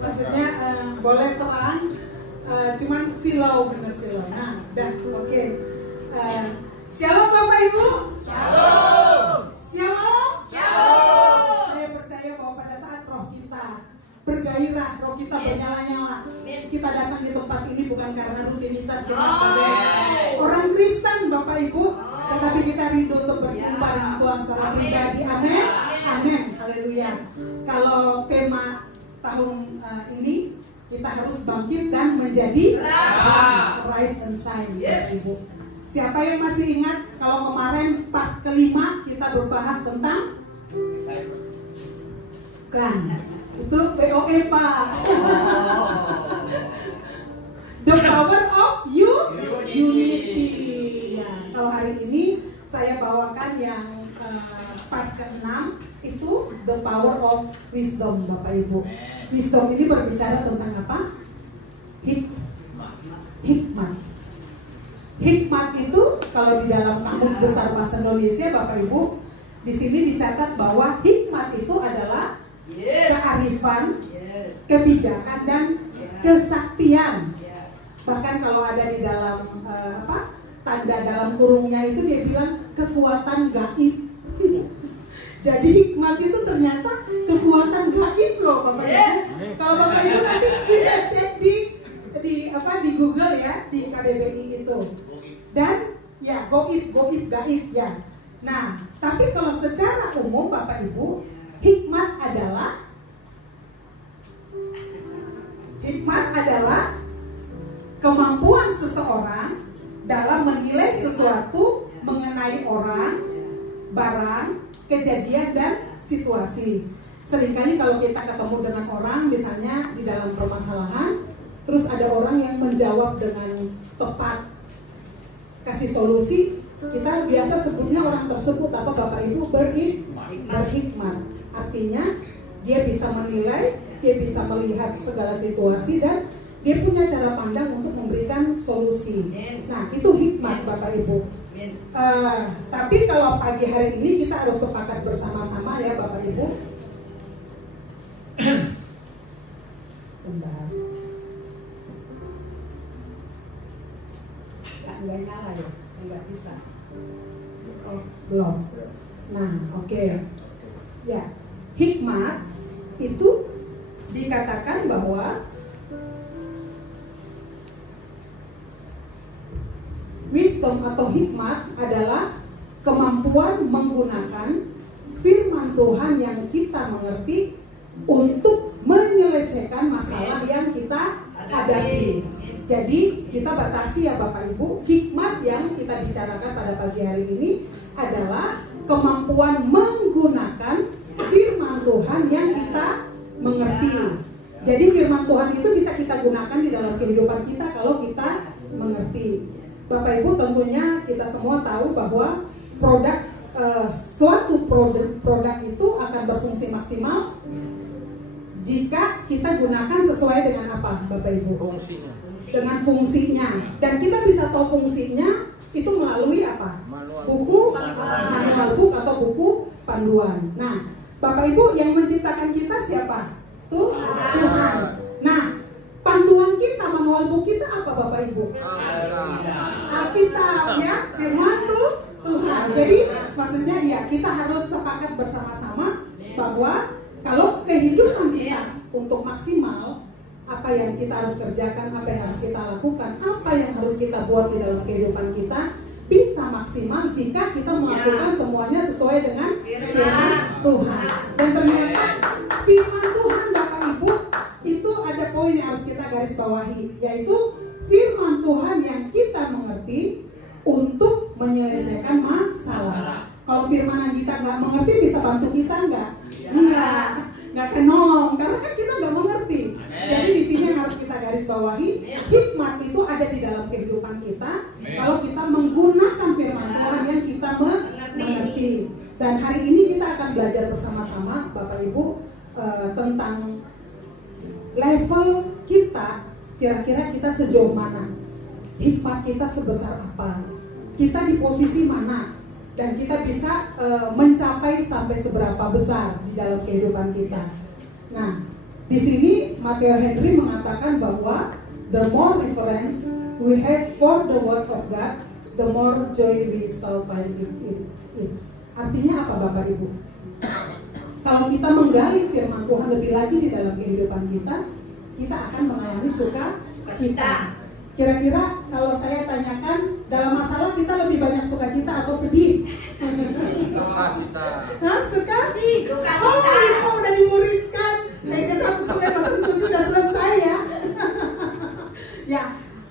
Maksudnya boleh terang, cuman silau, bener silau. Nah, udah, oke. Shalom Bapak Ibu. Shalom. Shalom. Shalom. Saya percaya bahwa pada saat roh kita bergairah, roh kita bernyala-nyala, kita datang di tempat ini bukan karena rutinitas kita sebagai orang Kristen, Bapak Ibu, tetapi kita rindu untuk berjumpa dengan Tuhan secara pribadi. Amin. Amin. Haleluya. Kalau tema tahun ini kita harus bangkit dan menjadi rise and shine, Bapak Ibu. Siapa yang masih ingat kalau kemarin part kelima kita berbahas tentang kan? Itu POE Pak. The power of unity. Ya, kalau hari ini saya bawakan yang part ke-6 itu the power of wisdom, Bapak Ibu. Wisdom ini berbicara tentang apa? Hikmat. Hikmat itu kalau di dalam Kamus Besar Bahasa Indonesia, Bapak Ibu, di sini dicatat bahwa hikmat itu adalah kearifan, kebijakan dan kesaktian. Bahkan kalau ada di dalam tanda dalam kurungnya itu dia bilang kekuatan gaib. Jadi hikmat itu ternyata kekuatan gaib loh, Bapak Ibu. Kalau Bapak Ibu nanti bisa cek di Google ya, di KBBI itu. Dan ya gaib ya. Nah, tapi kalau secara umum Bapak Ibu, hikmat adalah kemampuan seseorang dalam menilai sesuatu mengenai orang, barang, kejadian dan situasi. Seringkali kalau kita ketemu dengan orang, misalnya di dalam permasalahan, terus ada orang yang menjawab dengan tepat, kasih solusi, kita biasa sebutnya orang tersebut apa Bapak Ibu berhikmat. Artinya dia bisa menilai, dia bisa melihat segala situasi dan dia punya cara pandang untuk memberikan solusi. Nah, itu hikmat Bapak Ibu. Tapi kalau pagi hari ini kita harus sepakat bersama-sama ya Bapak Ibu. Bentar. Enggak nyala ya, enggak bisa. Oh, belum. Nah, oke. Ya, hikmat itu dikatakan bahwa wisdom atau hikmat adalah kemampuan menggunakan firman Tuhan yang kita mengerti untuk menyelesaikan masalah yang kita hadapi. Jadi kita batasi ya Bapak Ibu, hikmat yang kita bicarakan pada pagi hari ini adalah kemampuan menggunakan firman Tuhan yang kita mengerti. Jadi firman Tuhan itu bisa kita gunakan di dalam kehidupan kita kalau kita mengerti. Bapak Ibu tentunya kita semua tahu bahwa suatu produk itu akan berfungsi maksimal jika kita gunakan sesuai dengan apa Bapak Ibu? Dengan fungsinya. Dan kita bisa tahu fungsinya itu melalui apa? Buku manual book atau buku panduan. Nah, Bapak Ibu yang menciptakan kita siapa? Tuhan. Nah, panduan kita, manual book kita apa Bapak Ibu? Alkitab ya, firman Tuhan. Jadi maksudnya ya kita harus sepakat bersama-sama bahwa kalau kehidupan kita untuk maksimal, apa yang kita harus kerjakan, apa yang harus kita lakukan, apa yang harus kita buat di dalam kehidupan kita bisa maksimal jika kita melakukan semuanya sesuai dengan firman Tuhan. Dan ternyata firman Tuhan Bapak Ibu itu ada poin yang harus kita garis bawahi, yaitu firman Tuhan yang kita mengerti untuk menyelesaikan masalah. Kalau firman yang kita nggak mengerti bisa bantu kita nggak? Nggak kenolong, karena kan kita nggak mengerti. Jadi di sini yang harus kita garis bawahi, hikmat itu ada di dalam kehidupan kita kalau kita menggunakan firman Tuhan yang kita mengerti. Dan hari ini kita akan belajar bersama-sama Bapak Ibu tentang level kita, kira-kira kita sejauh mana, hikmat kita sebesar apa, kita di posisi mana, dan kita bisa mencapai sampai seberapa besar di dalam kehidupan kita. Nah, di sini Matteo Henry mengatakan bahwa the more reference we have for the word of God, the more joy we shall find in it. Artinya apa Bapak Ibu? Kalau kita menggali firman Tuhan lebih lagi di dalam kehidupan kita, kita akan mengalami sukacita. Kira-kira kalau saya tanyakan, dalam masalah kita lebih banyak sukacita atau sedih? Sukacita. Hah? Sukacita. Oh, ini udah dimuridkan. Efesus 1:7 sudah selesai ya. Ya,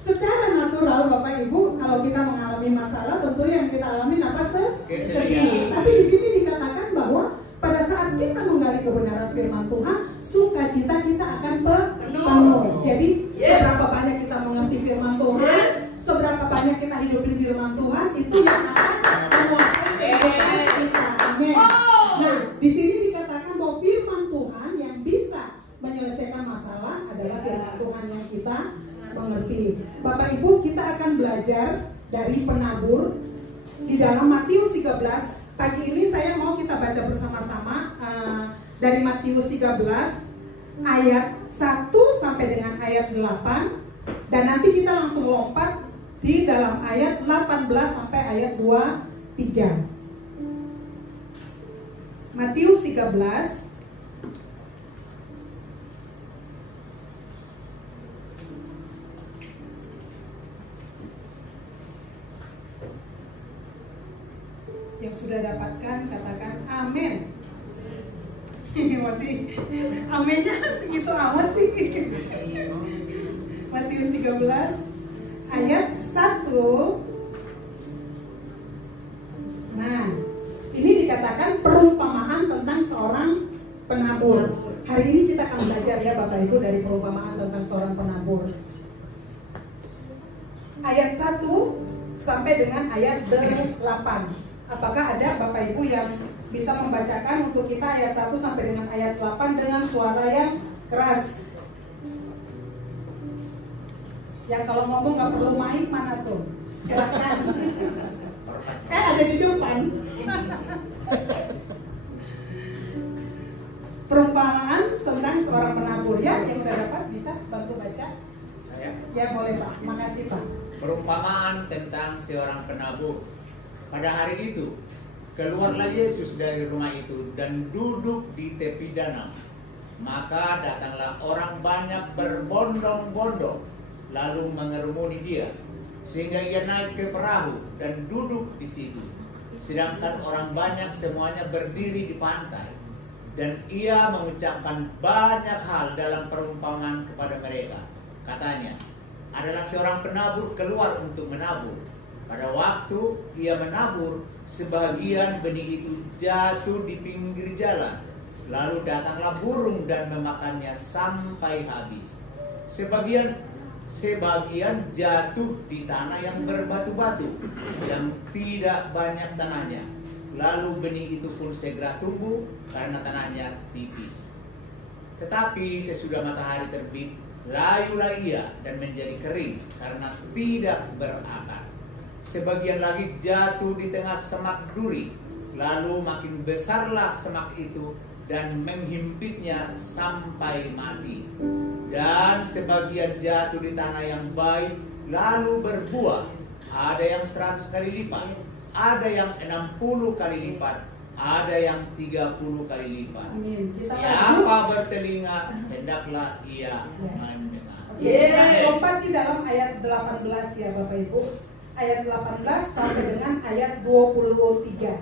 secara natural Bapak Ibu, kalau kita mengalami masalah, tentu yang kita alami apa? Sedih. Tapi di sini dikatakan bahwa pada saat kita menggali kebenaran firman Tuhan, sukacita kita akan penuh. Jadi seberapa banyak kita mengerti firman Tuhan, seberapa banyak kita hidupin firman Tuhan, itu yang akan menguasai kehidupan kita. Amin. Nah, di sini dikatakan bahwa firman Tuhan yang bisa menyelesaikan masalah adalah firman Tuhan yang kita mengerti. Bapak Ibu, kita akan belajar dari penabur di dalam Matius 13. Pagi ini saya mau kita baca bersama-sama dari Matius 13 ayat 1 sampai dengan ayat 8, dan nanti kita langsung lompat di dalam ayat 18 sampai ayat 23. Matius 13 yang sudah dapatkan katakan amin. Masih aminnya segitu amat sih. Matius 13 ayat 1. Nah, ini dikatakan perumpamaan tentang seorang penabur. Hari ini kita akan belajar ya Bapak Ibu dari perumpamaan tentang seorang penabur. Ayat 1 sampai dengan ayat 8. Apakah ada Bapak Ibu yang bisa membacakan untuk kita ayat 1 sampai dengan ayat 8 dengan suara yang keras? Yang kalau ngomong nggak perlu mic mana tuh? Silakan. Ada di depan. Perumpamaan tentang seorang penabur ya, yang udah dapat bisa bantu baca? Saya. Ya boleh Pak, makasih Pak. Perumpamaan tentang seorang penabur. Pada hari itu, keluarlah Yesus dari rumah itu dan duduk di tepi danau. Maka datanglah orang banyak berbondong-bondong, lalu mengerumuni dia, sehingga ia naik ke perahu dan duduk di situ. Sedangkan orang banyak semuanya berdiri di pantai, dan ia mengucapkan banyak hal dalam perumpamaan kepada mereka. Katanya, adalah seorang penabur keluar untuk menabur. Pada waktu ia menabur, sebagian benih itu jatuh di pinggir jalan. Lalu datanglah burung dan memakannya sampai habis. Sebagian jatuh di tanah yang berbatu-batu, yang tidak banyak tanahnya. Lalu benih itu pun segera tumbuh karena tanahnya tipis. Tetapi sesudah matahari terbit, layulah ia dan menjadi kering karena tidak berakar. Sebagian lagi jatuh di tengah semak duri, lalu makin besarlah semak itu dan menghimpitnya sampai mati. Dan sebagian jatuh di tanah yang baik, lalu berbuah. Ada yang 100 kali lipat, ada yang 60 kali lipat, ada yang 30 kali lipat. Amin. Siapa bertelinga, hendaklah ia mendengar. Lompat di dalam ayat 18 ya Bapak Ibu. Ayat 18 sampai dengan ayat 23.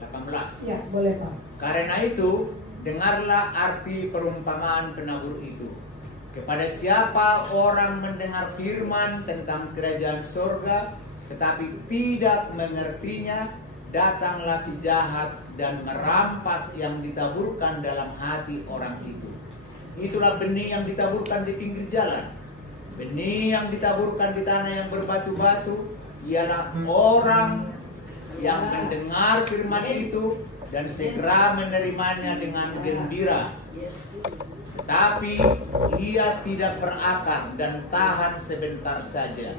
18. Ya, boleh Pak. Karena itu, dengarlah arti perumpamaan penabur itu. Kepada siapa orang mendengar firman tentang kerajaan surga, tetapi tidak mengertinya, datanglah si jahat dan merampas yang ditaburkan dalam hati orang itu. Itulah benih yang ditaburkan di pinggir jalan. Benih yang ditaburkan di tanah yang berbatu-batu ialah orang yang mendengar firman itu dan segera menerimanya dengan gembira. Tetapi ia tidak berakar dan tahan sebentar saja.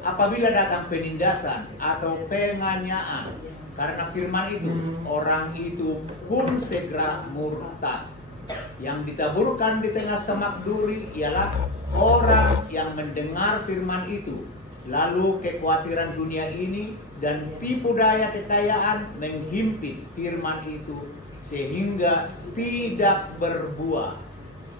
Apabila datang penindasan atau penganiayaan karena firman itu, orang itu pun segera murtad. Yang ditaburkan di tengah semak duri ialah orang yang mendengar firman itu. Lalu kekhawatiran dunia ini dan tipu daya kekayaan menghimpit firman itu sehingga tidak berbuah.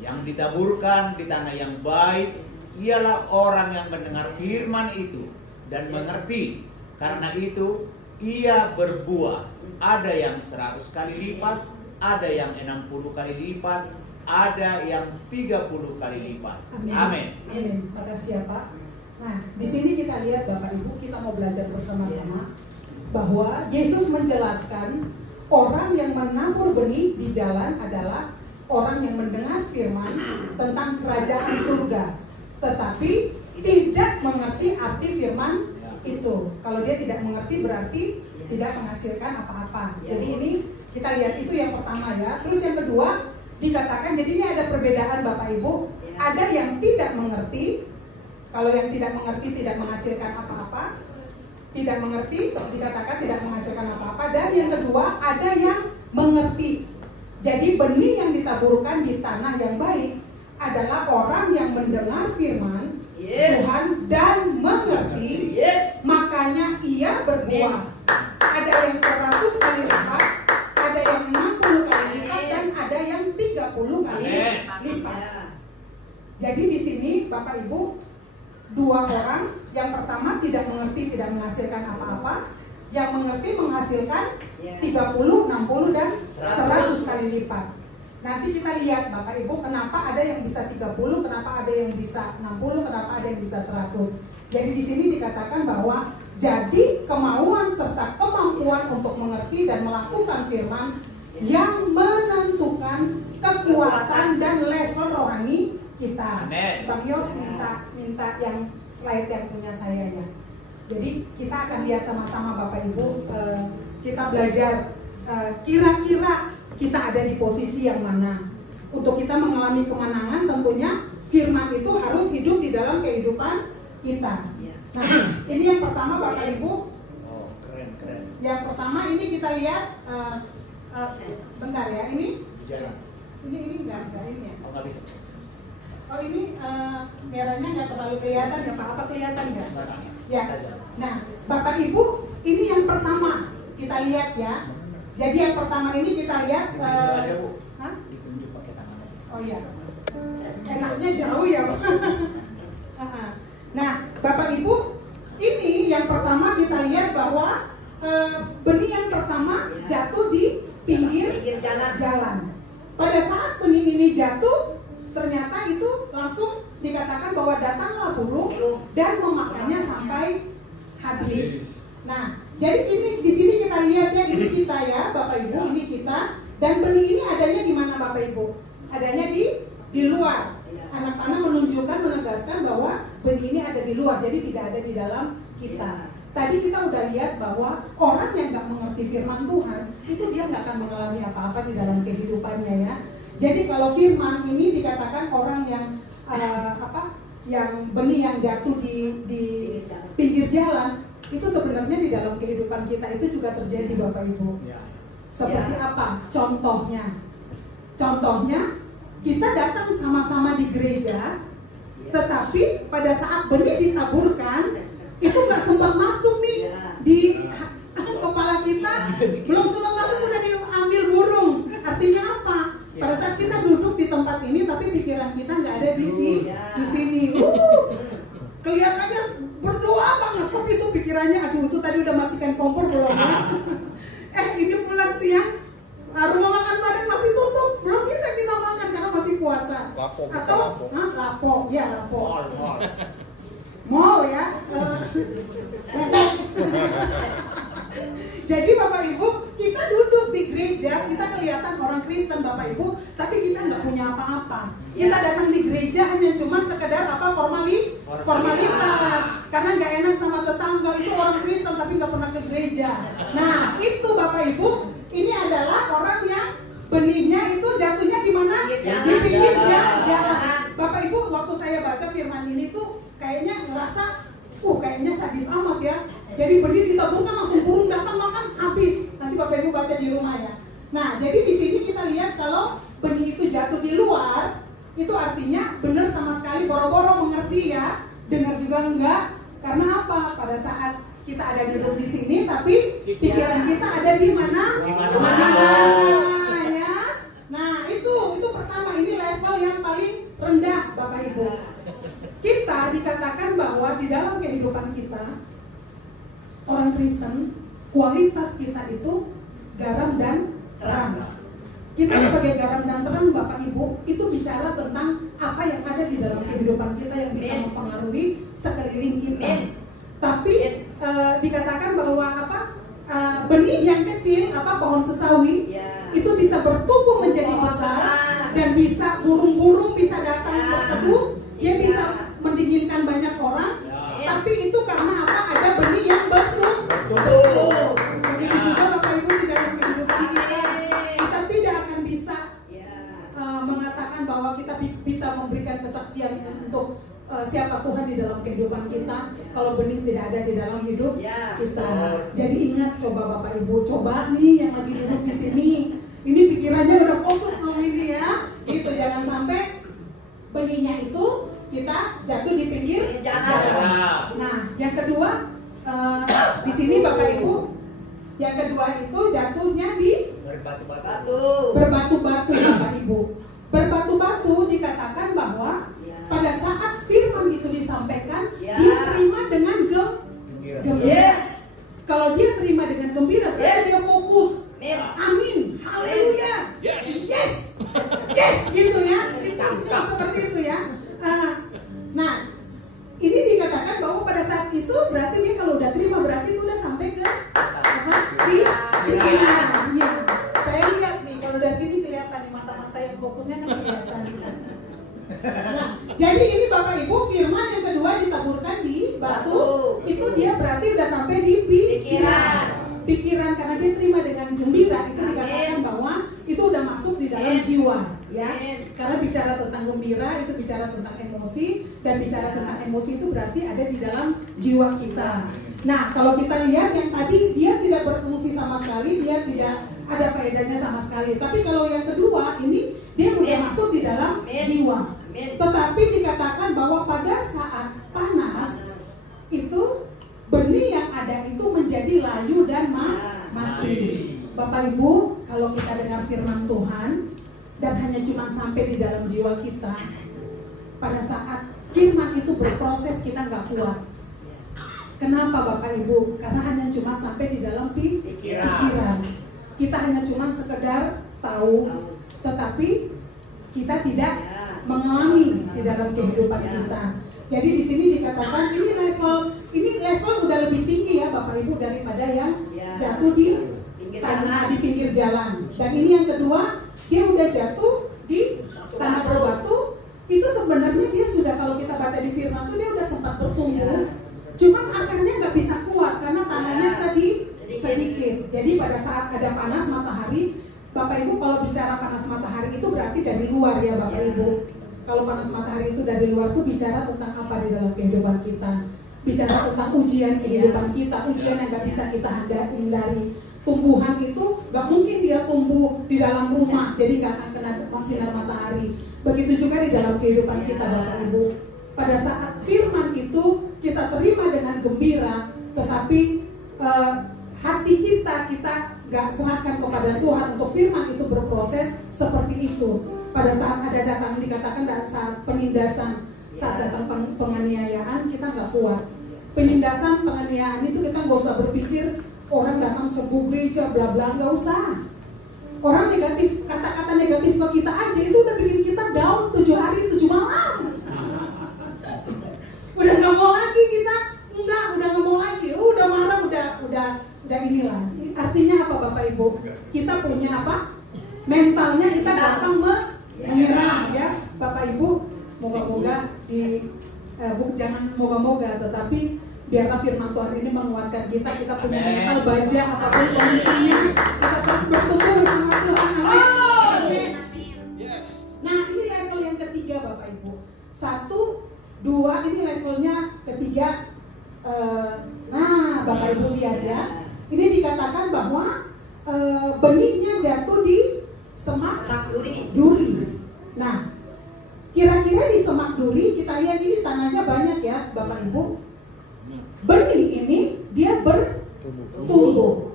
Yang ditaburkan di tanah yang baik ialah orang yang mendengar firman itu dan mengerti. Karena itu ia berbuah. Ada yang 100 kali lipat, ada yang 60 kali lipat, ada yang 30 kali lipat. Amin. Amin. Makasih ya Pak. Nah, di sini kita lihat Bapak Ibu, kita mau belajar bersama-sama bahwa Yesus menjelaskan orang yang menabur benih di jalan adalah orang yang mendengar firman tentang kerajaan surga, tetapi tidak mengerti arti firman itu. Kalau dia tidak mengerti berarti tidak menghasilkan apa-apa. Jadi ini kita lihat itu yang pertama ya. Terus yang kedua dikatakan, jadi ini ada perbedaan Bapak Ibu. Ada yang tidak mengerti. Kalau yang tidak mengerti tidak menghasilkan apa-apa. Tidak mengerti dikatakan tidak menghasilkan apa-apa. Dan yang kedua ada yang mengerti. Jadi benih yang ditaburkan di tanah yang baik adalah orang yang mendengar firman Tuhan dan mengerti, makanya ia berbuah. Ada yang 100 kali lipat, ada yang 60 kali lipat, dan ada yang 30 kali lipat. Jadi di sini Bapak Ibu, dua orang, yang pertama tidak mengerti, tidak menghasilkan apa-apa, yang mengerti menghasilkan 30, 60, dan 100 kali lipat. Nanti kita lihat Bapak Ibu, kenapa ada yang bisa 30, kenapa ada yang bisa 60, kenapa ada yang bisa 100. Jadi di sini dikatakan bahwa jadi kemauan serta kemampuan untuk mengerti dan melakukan firman yang menentukan kekuatan dan level rohani kita. Amen. Bang Yos minta yang slide yang punya saya ya. Jadi kita akan lihat sama-sama Bapak Ibu, kita belajar kira-kira kita ada di posisi yang mana. Untuk kita mengalami kemenangan tentunya firman itu harus hidup di dalam kehidupan kita. Nah, ini yang pertama Bapak Ibu. Oh, keren. Yang pertama ini kita lihat, bentar ya, ini enggak ini ya. Oh, nggak bisa. Oh ini merahnya nggak terlalu kelihatan ya Pak? Apa kelihatan nggak? Ya. Nah, Bapak Ibu, ini yang pertama kita lihat ya. Jadi yang pertama ini kita lihat. Ditunjuk pakai tangan. Oh iya. Enaknya jauh ya Pak. Nah, Bapak Ibu, ini yang pertama kita lihat bahwa benih yang pertama jatuh di pinggir jalan. Pada saat benih ini jatuh, ternyata itu langsung dikatakan bahwa datanglah burung dan memakannya sampai habis. Nah, jadi ini di sini kita lihat ya, ini kita ya Bapak Ibu, ini kita. Dan benih ini adanya di mana Bapak Ibu? Adanya di luar. Anak panah menunjukkan, menegaskan bahwa benih ini ada di luar, jadi tidak ada di dalam kita. Tadi kita udah lihat bahwa orang yang nggak mengerti firman Tuhan, itu dia nggak akan mengalami apa-apa di dalam kehidupannya ya. Jadi kalau firman ini dikatakan orang yang yang benih yang jatuh di pinggir jalan, itu sebenarnya di dalam kehidupan kita itu juga terjadi Bapak Ibu. Seperti apa? Contohnya kita datang sama-sama di gereja, tetapi pada saat benih ditaburkan itu nggak sempat masuk nih di kepala kita, belum sempat masuk udah diambil burung. Artinya apa? Pada saat kita duduk di tempat ini, tapi pikiran kita nggak ada di sini. Kelihatannya berdoa banget, tapi itu pikirannya, aduh itu tadi udah matikan kompor belum ya? Ini pulang siang, rumah makan Padang masih tutup, belum bisa kita makan karena masih puasa. Lapo. Mall ya. Jadi Bapak Ibu, kita duduk di gereja, kita kelihatan orang Kristen Bapak Ibu, tapi kita nggak punya apa-apa. Kita datang di gereja hanya cuma sekedar formalitas, karena nggak enak sama tetangga, itu orang Kristen tapi nggak pernah ke gereja. Nah itu Bapak Ibu, ini adalah orang yang benihnya itu jatuhnya di mana? Di pinggir jalan. Bapak Ibu, waktu saya baca firman ini tuh kayaknya ngerasa, kayaknya sadis amat ya. Jadi benih ditaburkan langsung burung datang makan habis. Nanti Bapak Ibu baca di rumah ya. Nah, jadi di sini kita lihat kalau benih itu jatuh di luar, itu artinya benar sama sekali boro-boro mengerti ya, dengar juga enggak. Karena apa? Pada saat kita ada duduk di sini, tapi pikiran kita ada di mana? Di mana ya. Nah itu pertama, ini level yang paling rendah Bapak Ibu. Kita dikatakan bahwa di dalam kehidupan kita orang Kristen, kualitas kita itu garam dan terang. Kita sebagai garam dan terang Bapak Ibu, itu bicara tentang apa yang ada di dalam kehidupan kita yang bisa mempengaruhi sekeliling kita. Tapi dikatakan bahwa benih yang kecil, pohon sesawi, itu bisa bertumbuh menjadi besar dan bisa burung-burung bisa datang berteduh, dia bisa mendinginkan banyak orang. Tapi itu karena apa? Ada benih yang bertumbuh. Begitu juga Bapak Ibu di dalam kehidupan kita, kita tidak akan bisa mengatakan bahwa kita bisa memberikan kesaksian untuk siapa Tuhan di dalam kehidupan kita kalau benih tidak ada di dalam hidup kita. Jadi ingat, coba Bapak Ibu, coba nih yang lagi duduk di sini, ini pikirannya udah fokus sama ini ya, gitu. Jangan sampai benihnya itu kita jatuh di pinggir jalan. Nah, yang kedua di sini Bapak Ibu, yang kedua itu jatuhnya di berbatu-batu Bapak Ibu. Berbatu-batu dikatakan bahwa pada saat firman itu disampaikan, dia terima dengan gembira. Kalau dia terima dengan gembira, berarti dia fokus. Amin, haleluya, yes, gitu ya. Seperti itu ya. Nah, ini dikatakan bahwa pada saat itu berarti dia kalau udah terima berarti udah sampai ke pikiran. Ya, saya lihat nih kalau dari sini kelihatan nih mata-mata yang fokusnya kan kelihatan. Nah, jadi ini Bapak Ibu, firman yang kedua ditaburkan di batu, itu dia berarti udah sampai di pikiran karena dia terima dengan gembira. Itu dikatakan bahwa itu udah masuk di dalam jiwa ya. Karena bicara tentang gembira itu bicara tentang emosi, dan bicara tentang emosi itu berarti ada di dalam jiwa kita. Nah, kalau kita lihat yang tadi dia tidak berfungsi sama sekali, dia tidak ada faedahnya sama sekali. Tapi kalau yang kedua ini dia udah masuk di dalam jiwa. Tetapi dikatakan bahwa pada saat panas itu benih yang ada itu menjadi layu dan mati. Bapak Ibu, kalau kita dengar firman Tuhan dan hanya cuma sampai di dalam jiwa kita, pada saat firman itu berproses kita nggak kuat. Kenapa Bapak Ibu? Karena hanya cuma sampai di dalam pikiran. Kita hanya cuma sekedar tahu, tetapi kita tidak mengalami di dalam kehidupan kita. Jadi di sini dikatakan ini level udah lebih tinggi ya Bapak Ibu daripada yang jatuh di tanah di pinggir jalan. Dan ini yang kedua, dia udah jatuh di tanah berbatu. Itu sebenarnya dia sudah, kalau kita baca di firman itu dia udah sempat bertumbuh. Cuman akarnya nggak bisa kuat karena tanahnya sedikit. Jadi pada saat ada panas matahari, Bapak Ibu kalau bicara panas matahari itu berarti dari luar ya Bapak Ibu. Kalau panas matahari itu dari luar itu bicara tentang apa di dalam kehidupan kita? Bicara tentang ujian kehidupan kita, ujian yang nggak bisa kita hindari. Tumbuhan itu nggak mungkin dia tumbuh di dalam rumah, jadi nggak akan kena sinar matahari. Begitu juga di dalam kehidupan kita Bapak Ibu. Pada saat firman itu kita terima dengan gembira, tetapi hati kita nggak serahkan kepada Tuhan untuk firman itu berproses seperti itu. Pada saat ada datang, dikatakan saat penindasan, saat datang penganiayaan, kita nggak kuat. Penindasan, penganiayaan itu kita nggak usah berpikir orang datang sebuah gereja bla bla, nggak usah. Orang negatif, kata-kata negatif ke kita aja itu udah bikin kita down 7 hari 7 malam. Udah nggak mau lagi kita, udah nggak mau lagi, udah marah, udah inilah. Artinya apa Bapak Ibu? Kita punya apa? Mentalnya kita gampang menyerah ya Bapak Ibu. Moga-moga jangan moga-moga, tetapi biarlah firman Tuhan ini menguatkan kita. Kita punya mental baja apapun kondisinya, kita terus bertumbuh bersama Tuhan. Amin. Nah ini level yang ketiga Bapak Ibu. 1, 2 ini levelnya ketiga. Nah Bapak Ibu lihat ya, ini dikatakan bahwa benihnya jatuh di semak duri. Nah, kira-kira di semak duri kita lihat ini tanahnya banyak ya Bapak Ibu. Benih ini dia bertumbuh,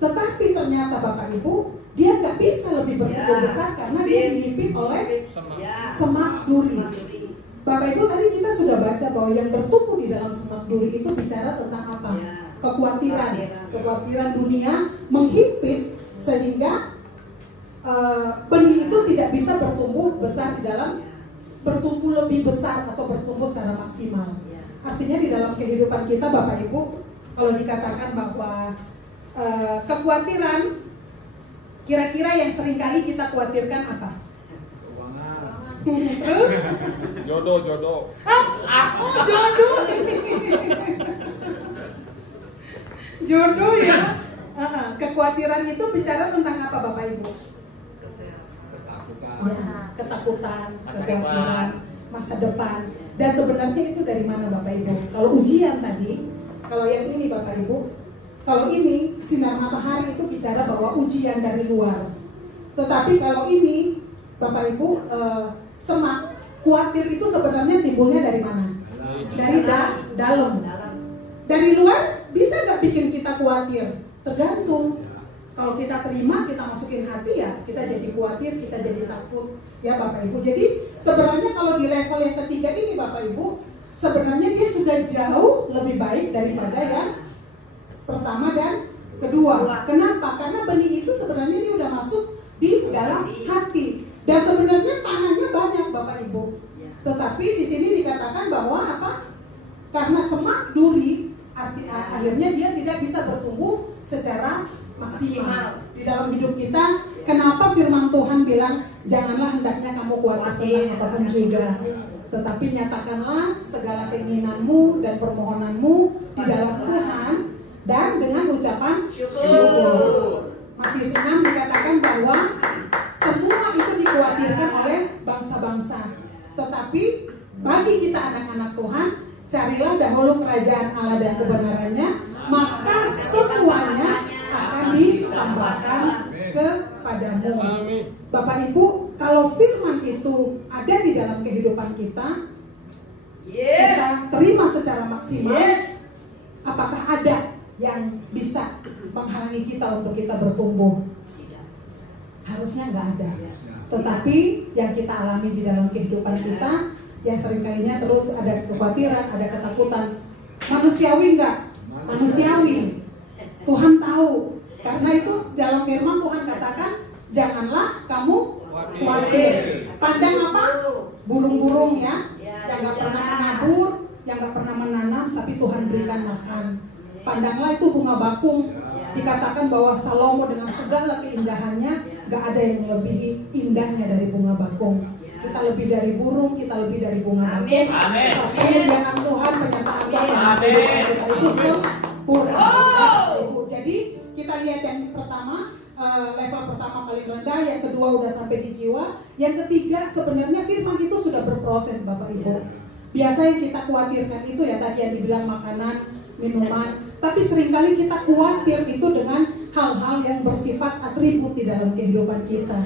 tetapi ternyata Bapak Ibu dia nggak bisa lebih bertumbuh besar karena dia dihimpit oleh semak duri. Bapak Ibu tadi kita sudah baca bahwa yang bertumbuh di dalam semak duri itu bicara tentang apa? Kekhawatiran dunia menghimpit sehingga benih itu tidak bisa bertumbuh besar di dalam, bertumbuh lebih besar atau bertumbuh secara maksimal. Artinya di dalam kehidupan kita Bapak Ibu, kalau dikatakan bahwa kekhawatiran, kira-kira yang seringkali kita khawatirkan apa? Terus? Jodoh. Jodoh. Jodoh ya. Kekhawatiran itu bicara tentang apa Bapak Ibu? Ketakutan, kekhawatiran, masa depan. Dan sebenarnya itu dari mana Bapak Ibu? Kalau ujian tadi, kalau yang ini Bapak Ibu, kalau ini sinar matahari itu bicara bahwa ujian dari luar. Tetapi kalau ini Bapak Ibu, semak, khawatir itu sebenarnya timbulnya dari mana? Dari dalam. Dari luar bisa nggak bikin kita khawatir? Tergantung. Kalau kita terima, kita masukin hati ya, kita jadi khawatir, kita jadi takut ya Bapak Ibu. Jadi sebenarnya kalau di level yang ketiga ini Bapak Ibu, sebenarnya dia sudah jauh lebih baik daripada yang pertama dan kedua. Kenapa? Karena benih itu sebenarnya ini udah masuk di dalam hati. Dan sebenarnya tanahnya banyak Bapak Ibu. Tetapi di sini dikatakan bahwa apa? Karena semak duri, akhirnya dia tidak bisa bertumbuh secara maksimal di dalam hidup kita. Kenapa firman Tuhan bilang janganlah hendaknya kamu khawatir tentang apapun juga, tetapi nyatakanlah segala keinginanmu dan permohonanmu di dalam Tuhan dan dengan ucapan syukur. Matius 6 dikatakan bahwa semua itu dikhawatirkan oleh bangsa-bangsa, tetapi bagi kita anak-anak Tuhan, carilah dahulu kerajaan Allah dan kebenarannya, maka semuanya akan ditambahkan kepadamu. Bapak Ibu, kalau firman itu ada di dalam kehidupan kita, kita terima secara maksimal, apakah ada yang bisa menghalangi kita untuk kita bertumbuh? Harusnya nggak ada. Tetapi yang kita alami di dalam kehidupan kita, yang seringkalinya terus ada kekhawatiran, ada ketakutan. Manusiawi nggak? Manusiawi. Tuhan tahu. Karena itu dalam firman Tuhan katakan, janganlah kamu khawatir. Pandang apa? Burung-burung ya, yang nggak pernah menabur, yang nggak pernah menanam, tapi Tuhan berikan makan. Pandanglah itu bunga bakung. Dikatakan bahwa Salomo dengan segala keindahannya, gak ada yang lebih indahnya dari bunga bakung. Kita lebih dari burung, kita lebih dari bunga bakung. Penyediaan Tuhan, penyataan Tuhan kita itu sempurna. Jadi kita lihat yang pertama, level pertama paling rendah, yang kedua udah sampai di jiwa, yang ketiga sebenarnya firman itu sudah berproses Bapak Ibu. Biasa yang kita khawatirkan itu ya tadi yang dibilang makanan, minuman, tapi seringkali kita khawatir itu dengan hal-hal yang bersifat atribut di dalam kehidupan kita.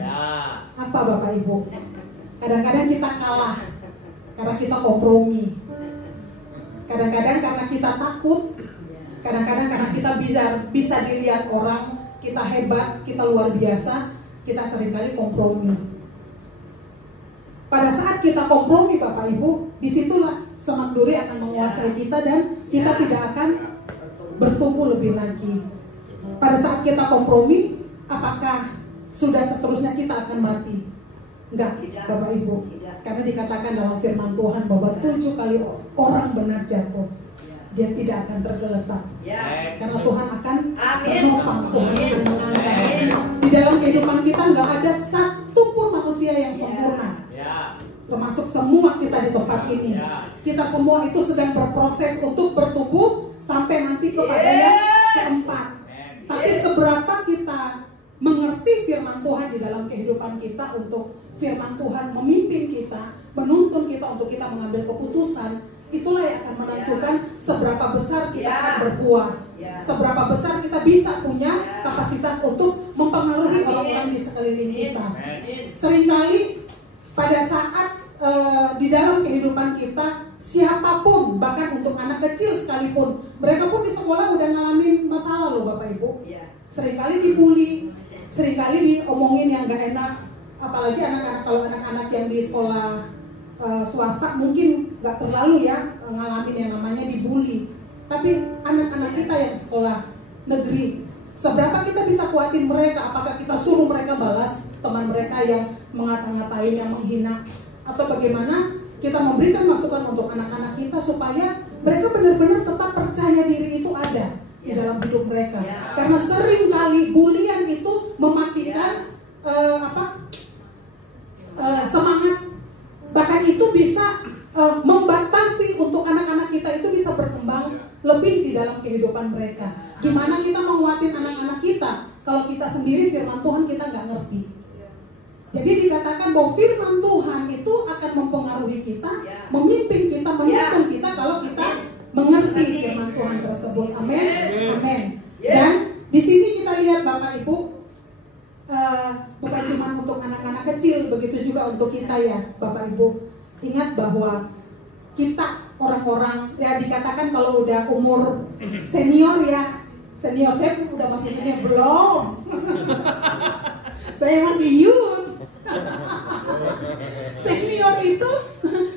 Apa Bapak Ibu? Kadang-kadang kita kalah karena kita kompromi. Kadang-kadang karena kita takut. Kadang-kadang karena kita bisa dilihat orang, kita hebat, kita luar biasa, kita seringkali kompromi. Pada saat kita kompromi Bapak Ibu, disitulah semak duri akan menguasai kita dan kita tidak akan bertumbuh lebih lagi. Pada saat kita kompromi, apakah sudah seterusnya kita akan mati? Enggak, Bapak Ibu. Karena dikatakan dalam firman Tuhan bahwa 7 kali orang benar jatuh, dia tidak akan tergeletak. Karena Tuhan akan menopang, Tuhan akan mengangkat. Di dalam kehidupan kita enggak ada satupun manusia yang sempurna. Termasuk semua kita di tempat ini. Kita semua itu sedang berproses untuk bertumbuh sampai nanti kepada yang keempat. Tapi seberapa kita mengerti firman Tuhan di dalam kehidupan kita, untuk firman Tuhan memimpin kita, menuntun kita untuk kita mengambil keputusan, itulah yang akan menentukan seberapa besar kita akan berbuah, seberapa besar kita bisa punya kapasitas untuk mempengaruhi orang-orang di sekeliling kita. Seringkali pada saat di dalam kehidupan kita, siapapun, bahkan untuk anak kecil sekalipun, mereka pun di sekolah udah ngalamin masalah loh Bapak Ibu. Seringkali dibully, seringkali diomongin yang gak enak. Apalagi anak-anak, kalau anak-anak yang di sekolah swasta mungkin gak terlalu ya ngalamin yang namanya dibully. Tapi anak-anak kita yang sekolah negeri, seberapa kita bisa kuatin mereka? Apakah kita suruh mereka balas teman mereka yang mengata-ngatain, yang menghina? Atau bagaimana kita memberikan masukan untuk anak-anak kita supaya mereka benar-benar tetap percaya diri itu ada di dalam hidup mereka? Karena sering kali bulian itu mematikan semangat, bahkan itu bisa membatasi untuk anak-anak kita itu bisa berkembang lebih di dalam kehidupan mereka. Gimana kita menguatin anak-anak kita kalau kita sendiri firman Tuhan kita nggak ngerti? Jadi dikatakan bahwa firman Tuhan itu akan mempengaruhi kita, memimpin kita, menuntun kita kalau kita mengerti firman Tuhan tersebut. Amin, amin. Dan di sini kita lihat Bapak Ibu, bukan cuma untuk anak-anak kecil, begitu juga untuk kita ya Bapak Ibu. Ingat bahwa kita orang-orang ya dikatakan kalau udah umur senior ya, senior, saya udah masih senior belum. Saya masih youth. Senior itu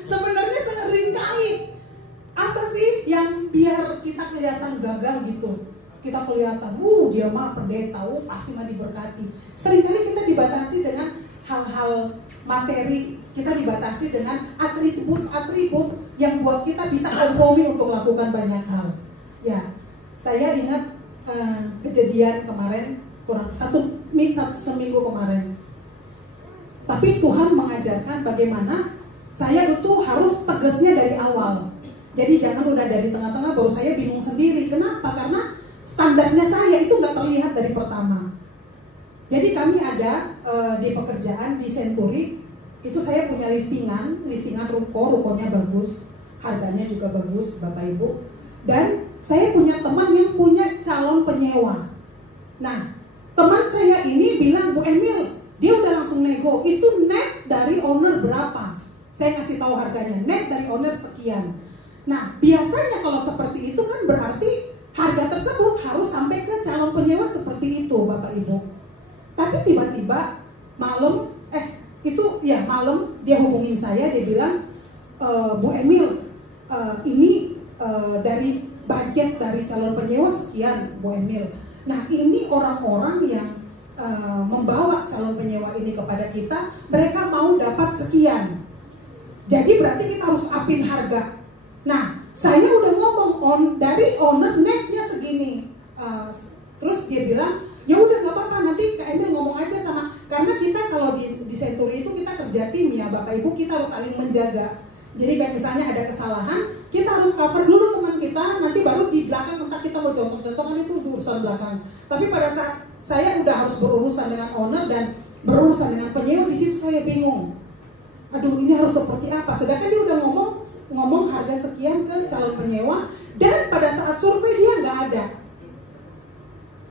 sebenarnya sering kali apa sih yang biar kita kelihatan gagah gitu, kita kelihatan, dia mah pendeta, pasti mah diberkati. Seringkali kita dibatasi dengan hal-hal materi, kita dibatasi dengan atribut-atribut yang buat kita bisa kompromi untuk melakukan banyak hal. Ya, saya ingat kejadian kemarin kurang seminggu kemarin. Tapi Tuhan mengajarkan bagaimana saya itu harus tegasnya dari awal. Jadi jangan udah dari tengah-tengah baru saya bingung sendiri. Kenapa? Karena standarnya saya itu nggak terlihat dari pertama. Jadi kami ada di pekerjaan di Century, itu saya punya listingan rukonya bagus, harganya juga bagus Bapak Ibu. Dan saya punya teman yang punya calon penyewa. Nah, teman saya ini bilang, Bu Emil, dia udah langsung nego, itu net dari owner berapa? Saya kasih tahu harganya, net dari owner sekian. Nah, biasanya kalau seperti itu kan berarti harga tersebut harus sampai ke calon penyewa seperti itu Bapak Ibu. Tapi tiba-tiba malam dia hubungin saya, dia bilang, Bu Emil, ini dari budget dari calon penyewa sekian Bu Emil. Nah, ini orang-orang yang membawa calon penyewa ini kepada kita, mereka mau dapat sekian. Jadi berarti kita harus upin harga. Nah, saya udah ngomong dari owner netnya segini. Terus dia bilang, ya udah nggak apa-apa, nanti Kak Emil ngomong aja sama. Karena kita kalau di Century itu kita kerja tim ya Bapak Ibu, kita harus saling menjaga. Jadi kayak misalnya ada kesalahan, kita harus cover dulu teman kita, nanti baru di belakang entah kita mau contoh-contohkan itu urusan belakang. Tapi pada saat saya udah harus berurusan dengan owner dan berurusan dengan penyewa, di situ saya bingung. Aduh, ini harus seperti apa? Sedangkan dia udah ngomong harga sekian ke calon penyewa, dan pada saat survei dia nggak ada.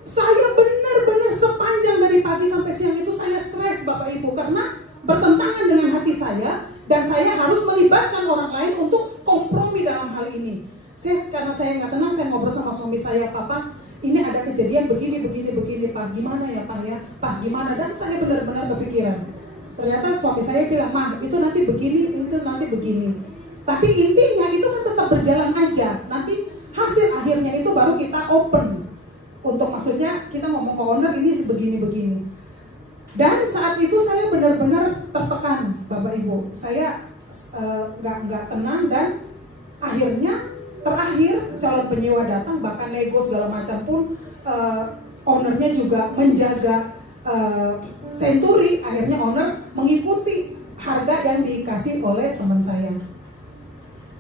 Saya benar-benar sepanjang dari pagi sampai siang itu saya stres Bapak Ibu, karena bertentangan dengan hati saya. Dan saya harus melibatkan orang lain untuk kompromi dalam hal ini. Karena saya nggak tenang, saya ngobrol sama suami saya, Papa, ini ada kejadian begini, Pak, gimana ya Pak ya? Pak, gimana? Dan saya benar-benar kepikiran. Ternyata suami saya bilang, Mah, itu nanti begini, itu nanti begini. Tapi intinya itu kan tetap berjalan aja. Nanti hasil akhirnya itu baru kita open. Untuk maksudnya kita ngomong ke owner ini begini-begini. Dan saat itu saya benar-benar tertekan Bapak Ibu. Saya nggak tenang, dan terakhir calon penyewa datang, bahkan nego segala macam pun ownernya juga menjaga Century. Akhirnya owner mengikuti harga yang dikasih oleh teman saya.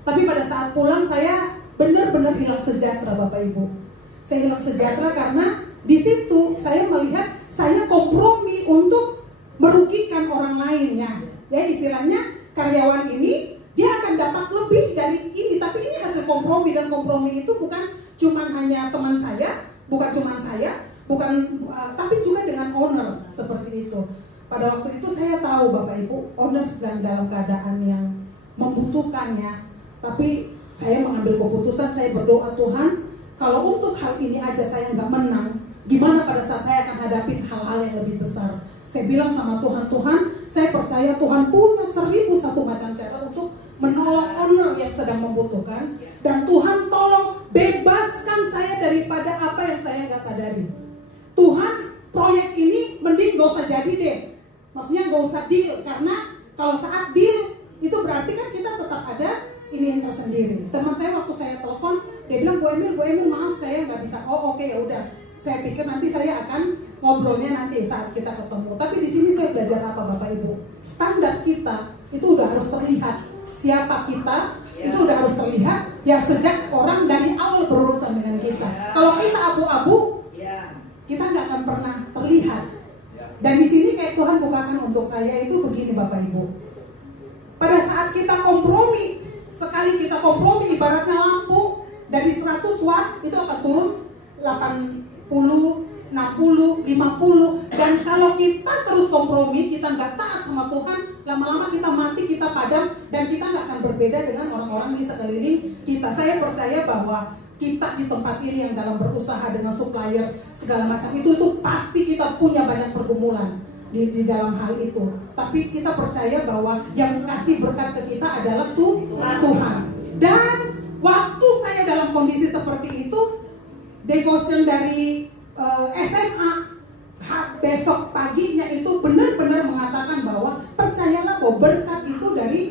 Tapi pada saat pulang saya benar-benar hilang sejahtera Bapak Ibu. Saya hilang sejahtera karena di situ saya melihat saya kompromi untuk merugikan orang lainnya. Ya, istilahnya karyawan ini dia akan dapat lebih dari ini, tapi ini hasil kompromi, dan kompromi itu bukan cuma hanya teman saya, bukan cuma saya, Tapi juga dengan owner seperti itu. Pada waktu itu saya tahu Bapak Ibu, owner sedang dalam keadaan yang membutuhkan ya. Tapi saya mengambil keputusan, saya berdoa, Tuhan, kalau untuk hal ini aja saya nggak menang, gimana pada saat saya akan hadapi hal-hal yang lebih besar? Saya bilang sama Tuhan, Tuhan, saya percaya Tuhan punya 1001 macam cara untuk menolong owner yang sedang membutuhkan. Dan Tuhan tolong bebaskan saya daripada apa yang saya nggak sadari. Tuhan, proyek ini mending gak usah jadi deh. Maksudnya gak usah deal, karena kalau saat deal itu berarti kan kita tetap ada ini yang tersendiri. Teman saya waktu saya telepon, dia bilang, Bu Emil maaf saya nggak bisa. Oh oke, ya udah. Saya pikir nanti saya akan ngobrolnya nanti saat kita ketemu. Tapi di sini saya belajar apa Bapak Ibu? Standar kita itu udah harus terlihat. Siapa kita itu udah harus terlihat. Ya sejak orang dari awal berurusan dengan kita. Kalau kita abu-abu, kita nggak akan pernah terlihat. Dan di sini kayak Tuhan bukakan untuk saya itu begini Bapak Ibu. Pada saat kita kompromi, sekali kita kompromi ibaratnya lampu dari 100 watt itu akan turun 80, 60, 50. Dan kalau kita terus kompromi, kita nggak taat sama Tuhan, lama-lama kita mati, kita padam, dan kita nggak akan berbeda dengan orang-orang di sekeliling kita. Saya percaya bahwa kita di tempat ini yang dalam berusaha dengan supplier segala macam itu pasti kita punya banyak pergumulan di dalam hal itu. Tapi kita percaya bahwa yang kasih berkat ke kita adalah Tuhan. Dan waktu saya dalam kondisi seperti itu, devotion dari SMA besok paginya itu benar-benar mengatakan bahwa percayalah bahwa berkat itu dari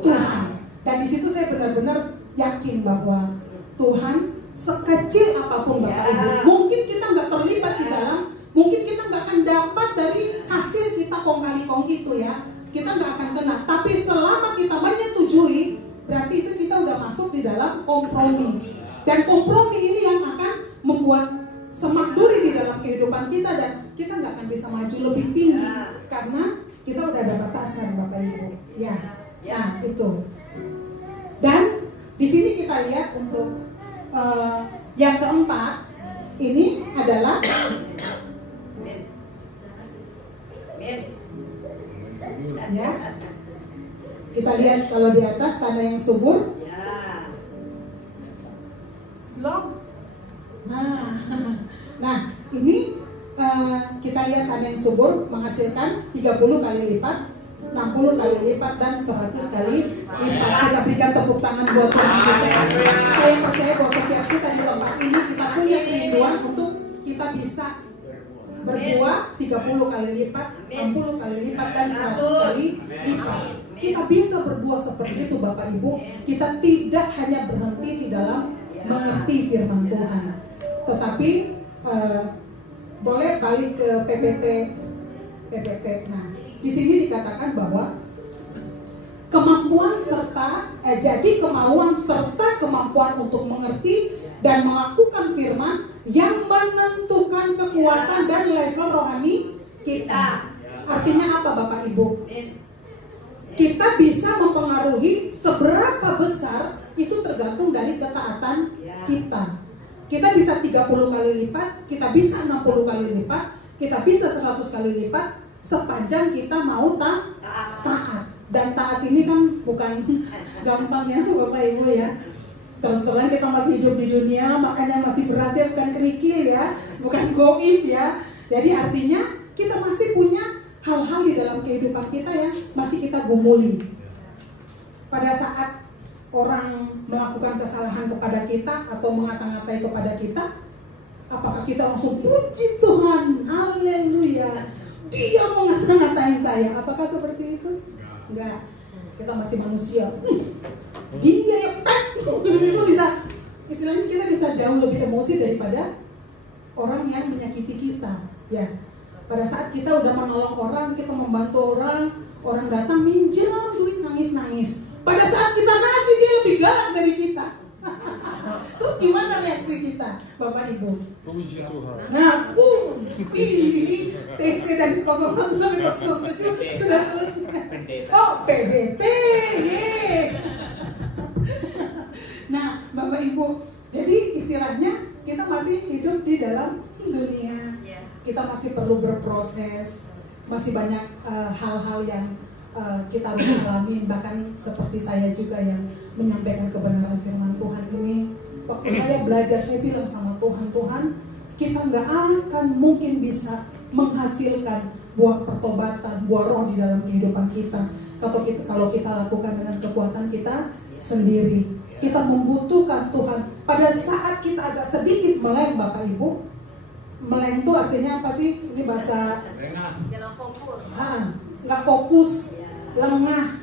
Tuhan. Dan di situ saya benar-benar yakin bahwa Tuhan sekecil apapun Bapak Ibu, mungkin kita nggak terlibat di dalam, mungkin kita nggak akan dapat dari hasil kita kong kali kong itu ya, kita nggak akan kena. Tapi selama kita menyetujui, berarti itu kita udah masuk di dalam kompromi. Dan kompromi ini yang akan membuat semak duri di dalam kehidupan kita, dan kita nggak akan bisa maju lebih tinggi karena kita udah ada batasan Bapak Ibu. Ya, nah itu. Dan di sini kita lihat untuk yang keempat ini adalah ya, kita lihat kalau di atas tanda yang subur. Belum. Nah ini kita lihat tanda yang subur menghasilkan 30 kali lipat, 60 kali lipat, dan 100 kali lipat. Kita berikan tepuk tangan buat Tuhan kita. Saya percaya bahwa setiap kita di tempat ini kita punya kerinduan untuk kita bisa berbuah 30 kali lipat, 60 kali lipat, dan 100 kali lipat. Kita bisa berbuah seperti itu Bapak Ibu. Kita tidak hanya berhenti di dalam mengerti firman Tuhan, tetapi boleh balik ke PPT. Nah, di sini dikatakan bahwa kemampuan jadi kemauan serta kemampuan untuk mengerti dan melakukan firman yang menentukan kekuatan dan level rohani kita. Artinya apa Bapak Ibu? Kita bisa mempengaruhi seberapa besar itu tergantung dari ketaatan kita. Kita bisa 30 kali lipat, kita bisa 60 kali lipat, kita bisa 100 kali lipat, sepanjang kita mau taat. Dan taat ini kan bukan gampang ya Bapak Ibu ya. Terus terang kita masih hidup di dunia, makanya masih berhasil, bukan kerikil ya, bukan goib ya. Jadi artinya kita masih punya hal-hal di dalam kehidupan kita yang masih kita gumuli. Pada saat orang melakukan kesalahan kepada kita atau mengata-ngatai kepada kita, apakah kita langsung puji Tuhan, haleluya, dia mengata-ngatai saya? Apakah seperti itu? Enggak. Kita masih manusia. Dia yang itu bisa, istilahnya kita bisa jauh lebih emosi daripada orang yang menyakiti kita. Ya. Pada saat kita udah menolong orang, kita membantu orang datang minjem duit, nangis-nangis. Pada saat kita nagih, dia lebih galak dari kita. Terus gimana reaksi kita, Bapak Ibu? Puji Tuhan. Nah, ini TC dari 01 sampai 07 sudah selesai. Oh, PDP, ye. Nah, Bapak Ibu, jadi istilahnya kita masih hidup di dalam dunia. kita masih perlu berproses, masih banyak hal-hal yang kita harus alami. Bahkan seperti saya juga yang menyampaikan kebenaran firman Tuhan ini, waktu saya belajar, saya bilang sama Tuhan, Tuhan, kita nggak akan mungkin bisa menghasilkan buah pertobatan, buah roh di dalam kehidupan kita kalau kita lakukan dengan kekuatan kita sendiri. Kita membutuhkan Tuhan. Pada saat kita agak sedikit meleng, Bapak Ibu, meleng itu artinya apa sih? Ini bahasa nggak fokus, lengah.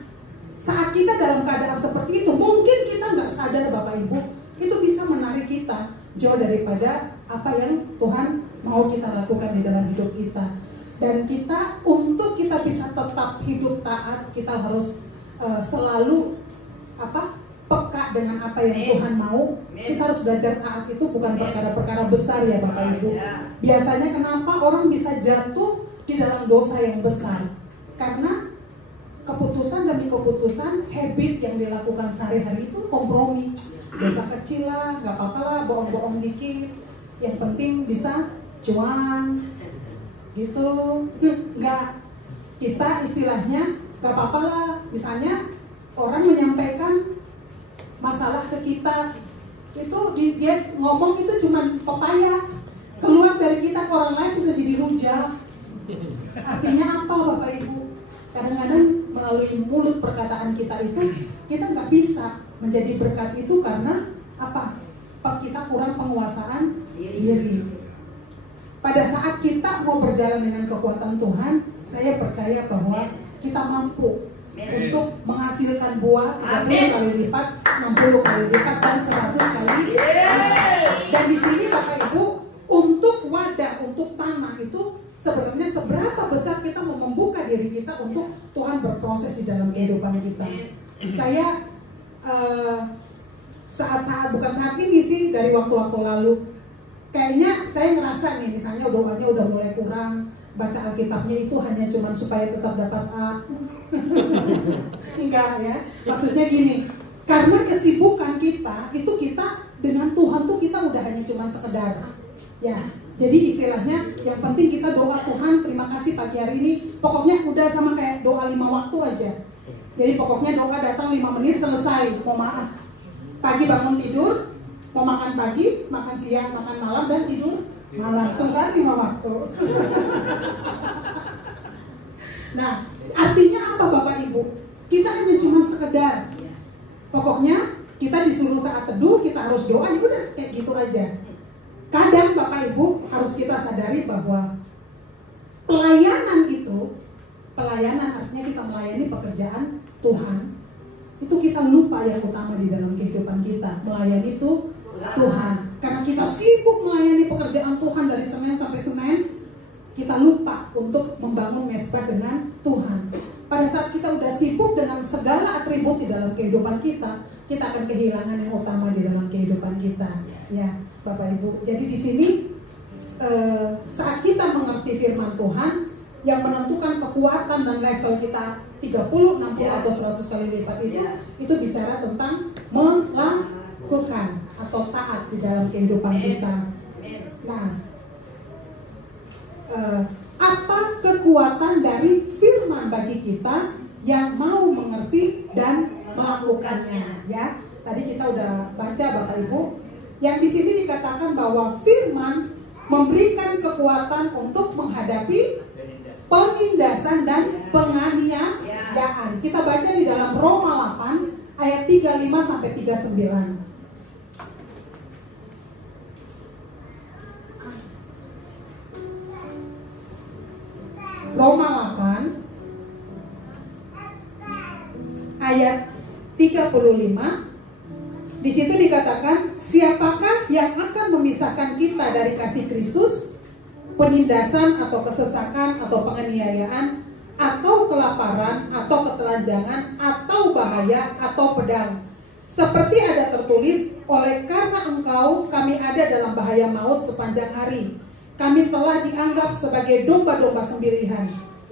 Saat kita dalam keadaan seperti itu, mungkin kita nggak sadar, Bapak Ibu, itu bisa menarik kita jauh daripada apa yang Tuhan mau kita lakukan di dalam hidup kita. Dan kita, untuk kita bisa tetap hidup taat, kita harus selalu peka dengan apa yang Tuhan mau. Kita harus belajar taat, itu bukan perkara-perkara besar ya Bapak Ibu. Biasanya kenapa orang bisa jatuh di dalam dosa yang besar? Karena keputusan demi keputusan, habit yang dilakukan sehari-hari itu kompromi. Dosa kecil lah, gak apa-apa lah, bohong-bohong dikit, yang penting bisa cuan gitu. Nggak, kita istilahnya gak apa-apa lah, misalnya orang menyampaikan masalah ke kita, itu dia ngomong itu cuma pepaya, keluar dari kita ke orang lain bisa jadi rujak. Artinya apa Bapak Ibu? Kadang-kadang melalui mulut perkataan kita itu, kita nggak bisa menjadi berkat itu karena apa? Kita kurang penguasaan diri. Pada saat kita mau berjalan dengan kekuatan Tuhan, saya percaya bahwa kita mampu untuk menghasilkan buah 30 kali lipat, 60 kali lipat, dan 100 kali lipat. Dan di sini Bapak Ibu, untuk wadah, untuk tanah itu sebenarnya seberapa besar kita mau membuka diri kita untuk Tuhan berproses di dalam kehidupan kita. Saya bukan saat ini sih, dari waktu-waktu lalu, kayaknya saya ngerasa nih, misalnya doanya udah mulai kurang, baca Alkitabnya itu hanya cuma supaya tetap dapat A. Enggak ya, maksudnya gini, karena kesibukan kita itu, kita dengan Tuhan tuh kita udah hanya cuma sekedar ya. Jadi istilahnya yang penting kita doa, Tuhan terima kasih pagi hari ini, pokoknya udah sama kayak doa 5 waktu aja. Jadi pokoknya doa datang 5 menit selesai, mau maaf. Pagi bangun tidur, mau makan pagi, makan siang, makan malam, dan tidur malam. Tuh kan 5 waktu. Nah, artinya apa Bapak Ibu? Kita hanya cuma sekedar, pokoknya kita disuruh saat teduh, kita harus doa, ya udah kayak gitu aja. Kadang Bapak Ibu harus kita sadari bahwa pelayanan itu, pelayanan artinya kita melayani pekerjaan Tuhan, itu kita lupa yang utama di dalam kehidupan kita, melayani itu Tuhan. Karena kita sibuk melayani pekerjaan Tuhan dari Senin sampai Senin, kita lupa untuk membangun mesbah dengan Tuhan. Pada saat kita udah sibuk dengan segala atribut di dalam kehidupan kita, kita akan kehilangan yang utama di dalam kehidupan kita, ya Bapak Ibu. Jadi di sini saat kita mengerti firman Tuhan yang menentukan kekuatan dan level kita 30, 60 atau 100 kali lipat itu bicara tentang melakukan atau taat di dalam kehidupan kita. Nah, apa kekuatan dari firman bagi kita yang mau mengerti dan melakukannya? Ya, tadi kita udah baca Bapak Ibu. Yang di sini dikatakan bahwa firman memberikan kekuatan untuk menghadapi penindasan dan penganiayaan. Kita baca di dalam Roma 8 ayat 35 sampai 39. Roma 8 ayat 35. Di situ dikatakan, siapakah yang akan memisahkan kita dari kasih Kristus? Penindasan atau kesesakan atau penganiayaan atau kelaparan atau ketelanjangan atau bahaya atau pedang. Seperti ada tertulis, oleh karena engkau kami ada dalam bahaya maut sepanjang hari. Kami telah dianggap sebagai domba-domba sembelihan.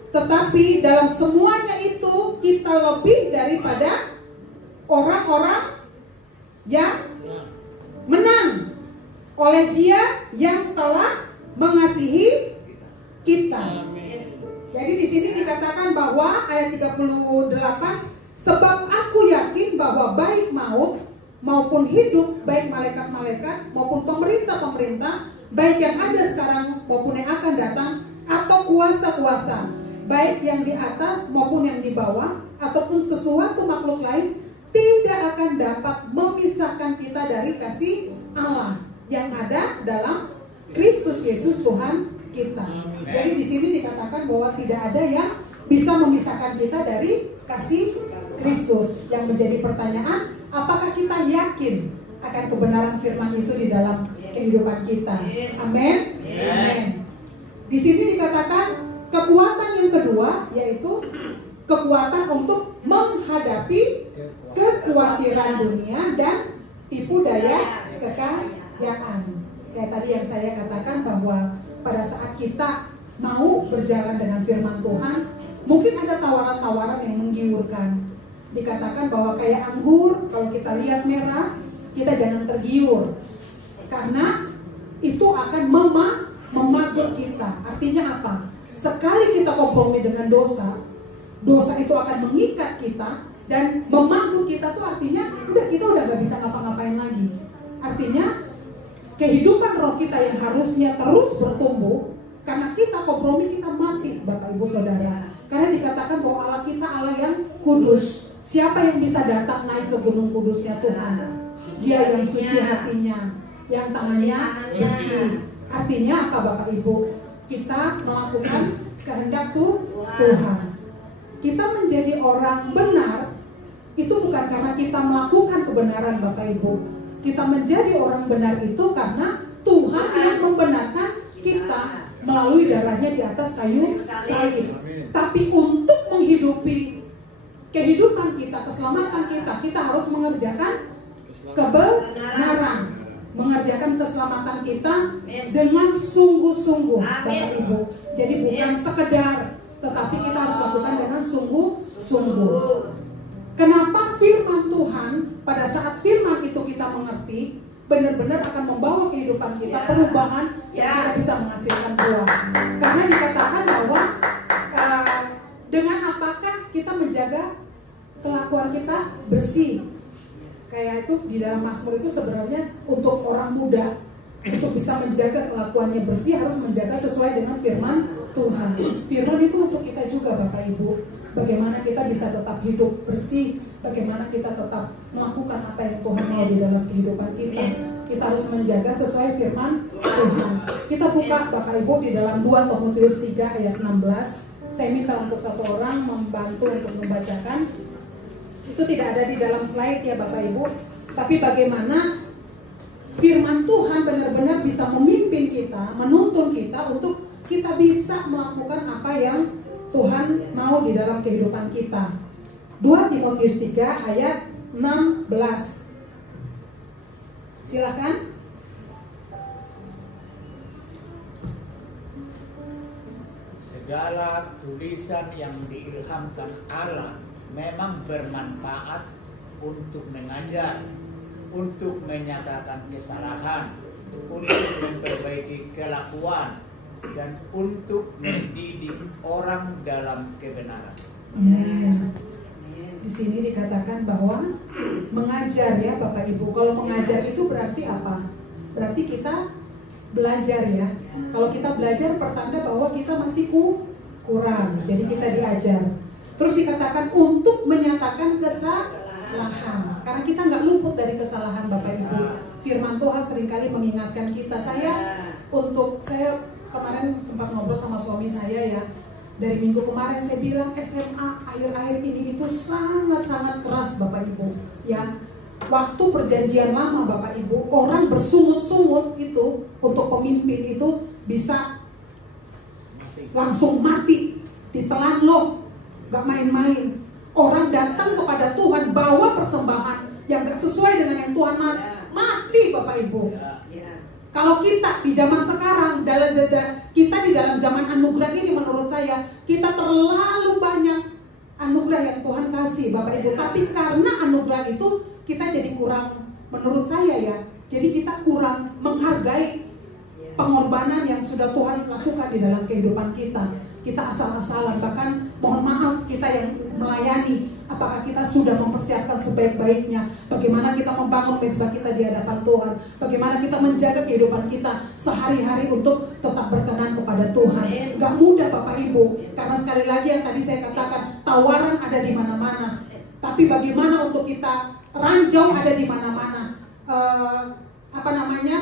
Tetapi dalam semuanya itu kita lebih daripada orang-orang yang menang oleh Dia yang telah mengasihi kita. Jadi di sini dikatakan bahwa ayat 38, sebab aku yakin bahwa baik maut maupun hidup, baik malaikat-malaikat maupun pemerintah-pemerintah, baik yang ada sekarang maupun yang akan datang, atau kuasa-kuasa, baik yang di atas maupun yang di bawah, ataupun sesuatu makhluk lain, tidak akan dapat memisahkan kita dari kasih Allah yang ada dalam Kristus Yesus Tuhan kita. Jadi di sini dikatakan bahwa tidak ada yang bisa memisahkan kita dari kasih Kristus. Yang menjadi pertanyaan, apakah kita yakin akan kebenaran firman itu di dalam kehidupan kita? Amin. Amin. Di sini dikatakan kekuatan yang kedua, yaitu kekuatan untuk menghadapi kekhawatiran dunia dan tipu daya kekayaan. Kayak tadi yang saya katakan bahwa pada saat kita mau berjalan dengan firman Tuhan, mungkin ada tawaran-tawaran yang menggiurkan. Dikatakan bahwa kayak anggur, kalau kita lihat merah, kita jangan tergiur, karena itu akan memagut kita. Artinya apa? Sekali kita kompromi dengan dosa, dosa itu akan mengikat kita dan memagut kita. Tuh artinya kita udah gak bisa ngapa-ngapain lagi. Artinya kehidupan roh kita yang harusnya terus bertumbuh, karena kita kompromi, kita mati, Bapak Ibu Saudara. Karena dikatakan bahwa Allah kita Allah yang kudus. Siapa yang bisa datang naik ke gunung kudusnya Tuhan? Dia yang suci hatinya, yang tangannya bersih. Artinya apa Bapak Ibu? Kita melakukan kehendak Tuhan. Kita menjadi orang benar, itu bukan karena kita melakukan kebenaran Bapak Ibu. Kita menjadi orang benar itu karena Tuhan yang membenarkan kita melalui darahnya di atas kayu salib. Tapi untuk menghidupi kehidupan kita, keselamatan kita, kita harus mengerjakan kebenaran, mengerjakan keselamatan kita dengan sungguh-sungguh, Bapak Ibu. Jadi bukan sekedar, tetapi kita harus lakukan dengan sungguh-sungguh. Kenapa firman Tuhan, pada saat firman itu kita mengerti, benar-benar akan membawa kehidupan kita perubahan yang kita bisa menghasilkan buah. Karena dikatakan bahwa dengan apakah kita menjaga kelakuan kita bersih. Kayak itu di dalam Mazmur itu sebenarnya untuk orang muda, untuk bisa menjaga kelakuannya bersih harus menjaga sesuai dengan firman Tuhan. Firman itu untuk kita juga Bapak Ibu. Bagaimana kita bisa tetap hidup bersih, bagaimana kita tetap melakukan apa yang Tuhan mau di dalam kehidupan kita. Kita harus menjaga sesuai firman Tuhan. Kita buka Bapak Ibu di dalam 2 Timotius 3 ayat 16. Saya minta untuk satu orang membantu untuk membacakan. Itu tidak ada di dalam slide ya Bapak Ibu. Tapi bagaimana firman Tuhan benar-benar bisa memimpin kita, menuntun kita untuk kita bisa melakukan apa yang Tuhan mau di dalam kehidupan kita. 2 Timotius 3 ayat 16. Silakan. Segala tulisan yang diilhamkan Allah memang bermanfaat untuk mengajar, untuk menyatakan kesalahan, untuk memperbaiki kelakuan, dan untuk mendidik orang dalam kebenaran. Di sini dikatakan bahwa mengajar ya Bapak Ibu. Kalau mengajar itu berarti apa? Berarti kita belajar ya. Kalau kita belajar pertanda bahwa kita masih kurang. Jadi kita diajar. Terus dikatakan untuk menyatakan kesalahan. Karena kita nggak luput dari kesalahan Bapak Ibu. Firman Tuhan seringkali mengingatkan kita. Saya kemarin sempat ngobrol sama suami saya ya. Dari minggu kemarin saya bilang SMA akhir-akhir ini itu sangat-sangat keras Bapak Ibu ya. Waktu perjanjian lama Bapak Ibu, orang bersungut-sungut itu untuk pemimpin itu bisa langsung mati, ditelan loh, gak main-main. Orang datang kepada Tuhan bawa persembahan yang gak sesuai dengan yang Tuhan mati Bapak Ibu. Kalau kita di zaman sekarang, kita di dalam zaman anugerah ini menurut saya, kita terlalu banyak anugerah yang Tuhan kasih Bapak Ibu. Tapi karena anugerah itu, kita jadi kurang, menurut saya ya, jadi kita kurang menghargai pengorbanan yang sudah Tuhan lakukan di dalam kehidupan kita. Kita asal-asalan, bahkan mohon maaf kita yang melayani, apakah kita sudah mempersiapkan sebaik-baiknya, bagaimana kita membangun mezbah kita di hadapan Tuhan, bagaimana kita menjaga kehidupan kita sehari-hari untuk tetap berkenan kepada Tuhan. Gak mudah Bapak Ibu, karena sekali lagi yang tadi saya katakan, tawaran ada di mana-mana, tapi bagaimana untuk kita ranjau ada di mana-mana,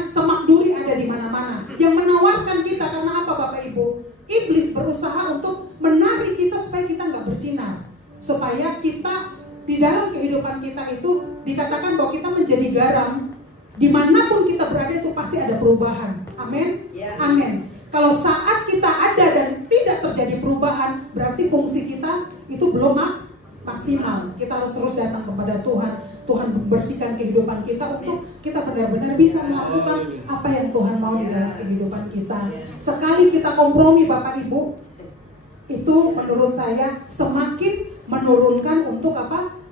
semak duri ada di mana-mana yang menawarkan kita. Karena apa Bapak Ibu? Iblis berusaha untuk menarik kita supaya kita nggak bersinar, supaya kita di dalam kehidupan kita itu dikatakan bahwa kita menjadi garam. Dimanapun kita berada itu pasti ada perubahan. Amin. Amin. Kalau saat kita ada dan tidak terjadi perubahan, berarti fungsi kita itu belum maksimal. Kita harus terus datang kepada Tuhan. Tuhan membersihkan kehidupan kita untuk kita benar-benar bisa melakukan apa yang Tuhan mau di dalam kehidupan kita. Sekali kita kompromi Bapak Ibu, itu menurut saya semakin menurunkan untuk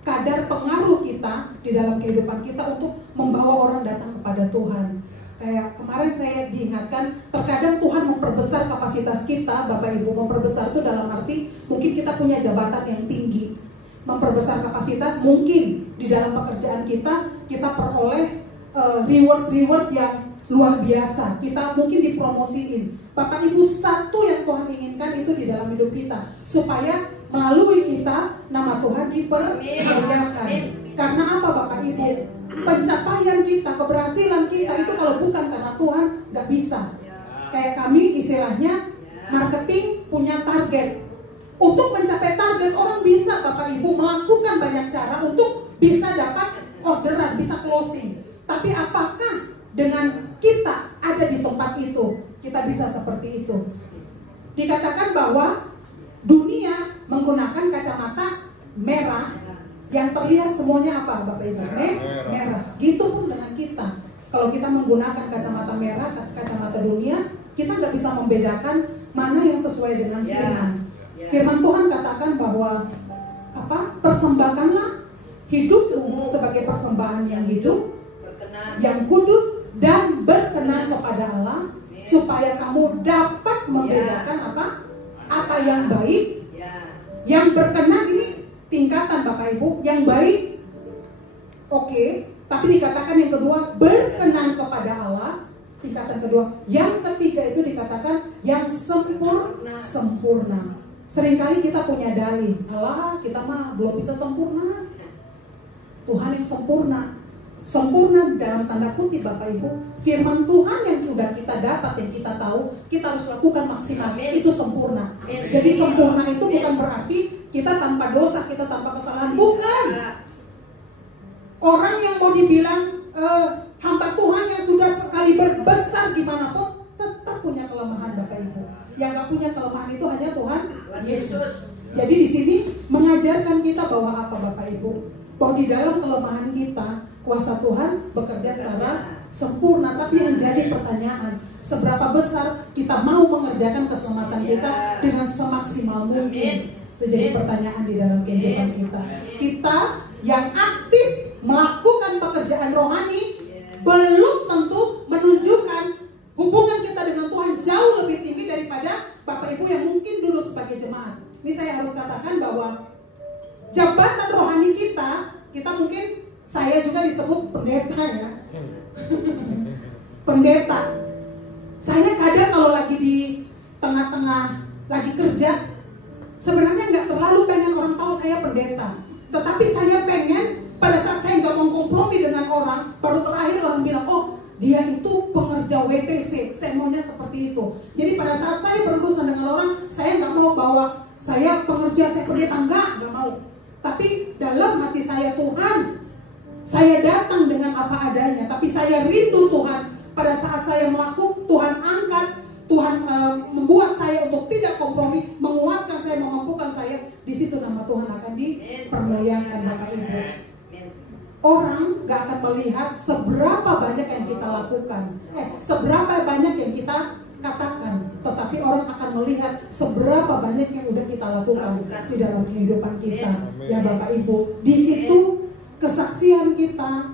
kadar pengaruh kita di dalam kehidupan kita untuk membawa orang datang kepada Tuhan. Kayak kemarin saya diingatkan, terkadang Tuhan memperbesar kapasitas kita Bapak Ibu. Memperbesar itu dalam arti mungkin kita punya jabatan yang tinggi, memperbesar kapasitas, mungkin di dalam pekerjaan kita peroleh reward yang luar biasa, kita mungkin dipromosiin. Bapak Ibu, satu yang Tuhan inginkan itu di dalam hidup kita, supaya melalui kita nama Tuhan dipermuliakan. Karena apa Bapak Ibu? Pencapaian kita, keberhasilan kita itu kalau bukan karena Tuhan gak bisa. Kayak kami istilahnya marketing punya target. Untuk mencapai target, orang bisa Bapak Ibu melakukan banyak cara untuk bisa dapat orderan, bisa closing. Tapi apakah dengan kita ada di tempat itu, kita bisa seperti itu? Dikatakan bahwa dunia menggunakan kacamata merah, yang terlihat semuanya apa Bapak Ibu? Merah. Gitu pun dengan kita. Kalau kita menggunakan kacamata merah, kacamata dunia, kita nggak bisa membedakan mana yang sesuai dengan firman. Firman Tuhan katakan bahwa persembahkanlah hidupmu sebagai persembahan yang hidup, yang kudus dan berkenan kepada Allah, supaya kamu dapat membedakan apa yang baik, yang berkenan. Ini tingkatan Bapak Ibu, yang baik, oke, tapi dikatakan yang kedua berkenan kepada Allah, tingkatan kedua. Yang ketiga itu dikatakan yang sempurna. Seringkali kita punya dalih, Allah kita mah belum bisa sempurna. Tuhan yang sempurna dalam tanda kutip Bapak Ibu, firman Tuhan yang sudah kita dapat, yang kita tahu, kita harus lakukan maksimal. Itu sempurna. Jadi sempurna itu bukan berarti kita tanpa dosa, kita tanpa kesalahan, bukan. Orang yang mau dibilang hamba Tuhan yang sudah sekali besar gimana pun tetap punya kelemahan Bapak Ibu. Yang gak punya kelemahan itu hanya Tuhan Yesus. Jadi di sini mengajarkan kita bahwa apa Bapak Ibu? Bahwa di dalam kelemahan kita kuasa Tuhan bekerja secara sempurna. Tapi yang jadi pertanyaan, seberapa besar kita mau mengerjakan keselamatan kita dengan semaksimal mungkin? Itu jadi pertanyaan di dalam kehidupan kita. Kita yang aktif melakukan pekerjaan rohani belum tentu menunjukkan hubungan kita dengan Tuhan jauh lebih tinggi daripada Bapak Ibu yang mungkin dulu sebagai jemaat. Ini saya harus katakan bahwa jabatan rohani kita mungkin, saya juga disebut pendeta ya. Pendeta. Saya kadang kalau lagi di tengah-tengah lagi kerja, sebenarnya nggak terlalu pengen orang tahu saya pendeta. Tetapi saya pengen pada saat saya nggak mengkompromi dengan orang, baru terakhir orang bilang, oh dia itu pengerja WTC, saya maunya seperti itu. Jadi pada saat saya berurusan dengan orang, saya nggak mau bahwa saya pengerja, saya pendeta, nggak mau. Tapi dalam hati saya, Tuhan, saya datang dengan apa adanya, tapi saya rindu Tuhan. Pada saat saya melakukan, Tuhan angkat, Tuhan membuat saya untuk tidak kompromi, menguatkan saya, memampukan saya. Di situ nama Tuhan akan dipermuliakan Bapak Ibu. Orang gak akan melihat seberapa banyak yang kita lakukan, seberapa banyak yang kita katakan, tetapi orang akan melihat seberapa banyak yang udah kita lakukan di dalam kehidupan kita. Ya Bapak Ibu, di situ kesaksian kita,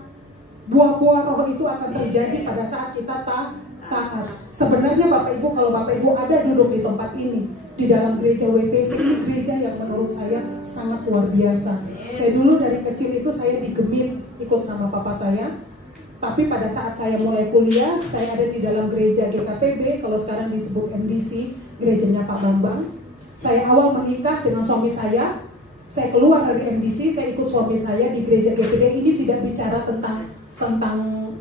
buah-buah roh itu akan terjadi pada saat kita taat. Sebenarnya Bapak Ibu, kalau Bapak Ibu ada duduk di tempat ini, di dalam gereja WTC, ini gereja yang menurut saya sangat luar biasa. Saya dulu dari kecil itu saya digemit ikut sama papa saya. Tapi pada saat saya mulai kuliah, saya ada di dalam gereja GKPB, kalau sekarang disebut MDC, gerejanya Pak Bambang. Saya awal menikah dengan suami saya keluar dari MDC, saya ikut suami saya di gereja GKPB. Ini tidak bicara tentang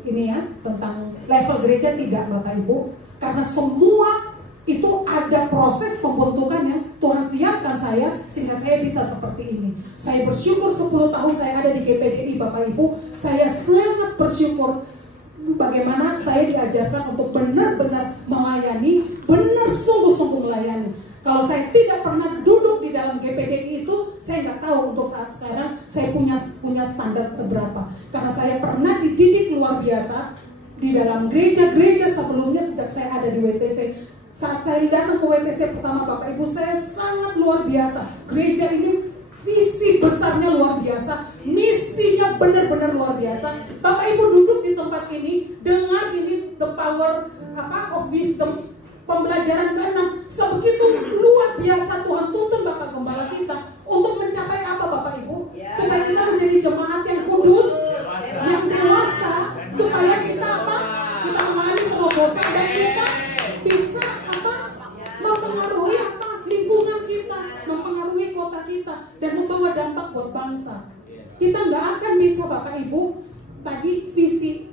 ini ya, tentang level gereja, tidak Bapak Ibu. Karena semua itu ada proses pembentukan yang Tuhan siapkan saya sehingga saya bisa seperti ini. Saya bersyukur 10 tahun saya ada di GPDI Bapak Ibu. Saya sangat bersyukur bagaimana saya diajarkan untuk benar-benar melayani, benar sungguh-sungguh melayani. Kalau saya tidak pernah duduk di dalam GPDI itu, saya nggak tahu untuk saat sekarang saya punya standar seberapa. Karena saya pernah dididik luar biasa di dalam gereja-gereja sebelumnya sejak saya ada di WTC. Saat saya datang ke WTC pertama Bapak Ibu, saya sangat luar biasa. Gereja ini visi besarnya luar biasa, misinya benar-benar luar biasa. Bapak Ibu duduk di tempat ini, dengar ini the power of wisdom, pembelajaran ke-6. Sebegitu luar biasa Tuhan tuntun Bapak Gembala kita untuk mencapai apa Bapak Ibu? Supaya kita menjadi jemaat yang kudus, yang dewasa, supaya kita apa? Kita mengalami terobosan dan kita bisa mempengaruhi lingkungan kita, mempengaruhi kota kita, dan membawa dampak buat bangsa. Kita nggak akan bisa Bapak Ibu, tadi visi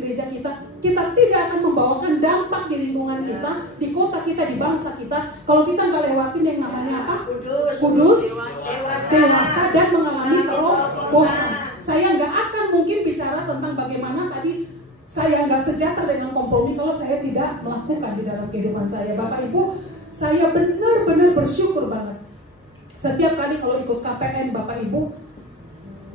gereja kita tidak akan membawakan dampak di lingkungan kita, di kota kita, di bangsa kita, kalau kita nggak lewatin yang namanya apa? Kudus, dewasa, dan mengalami terobosan. Saya nggak akan mungkin bicara tentang bagaimana tadi saya nggak sejahtera dengan kompromi kalau saya tidak melakukan di dalam kehidupan saya. Bapak Ibu, saya benar-benar bersyukur banget. Setiap kali kalau ikut KPN Bapak Ibu,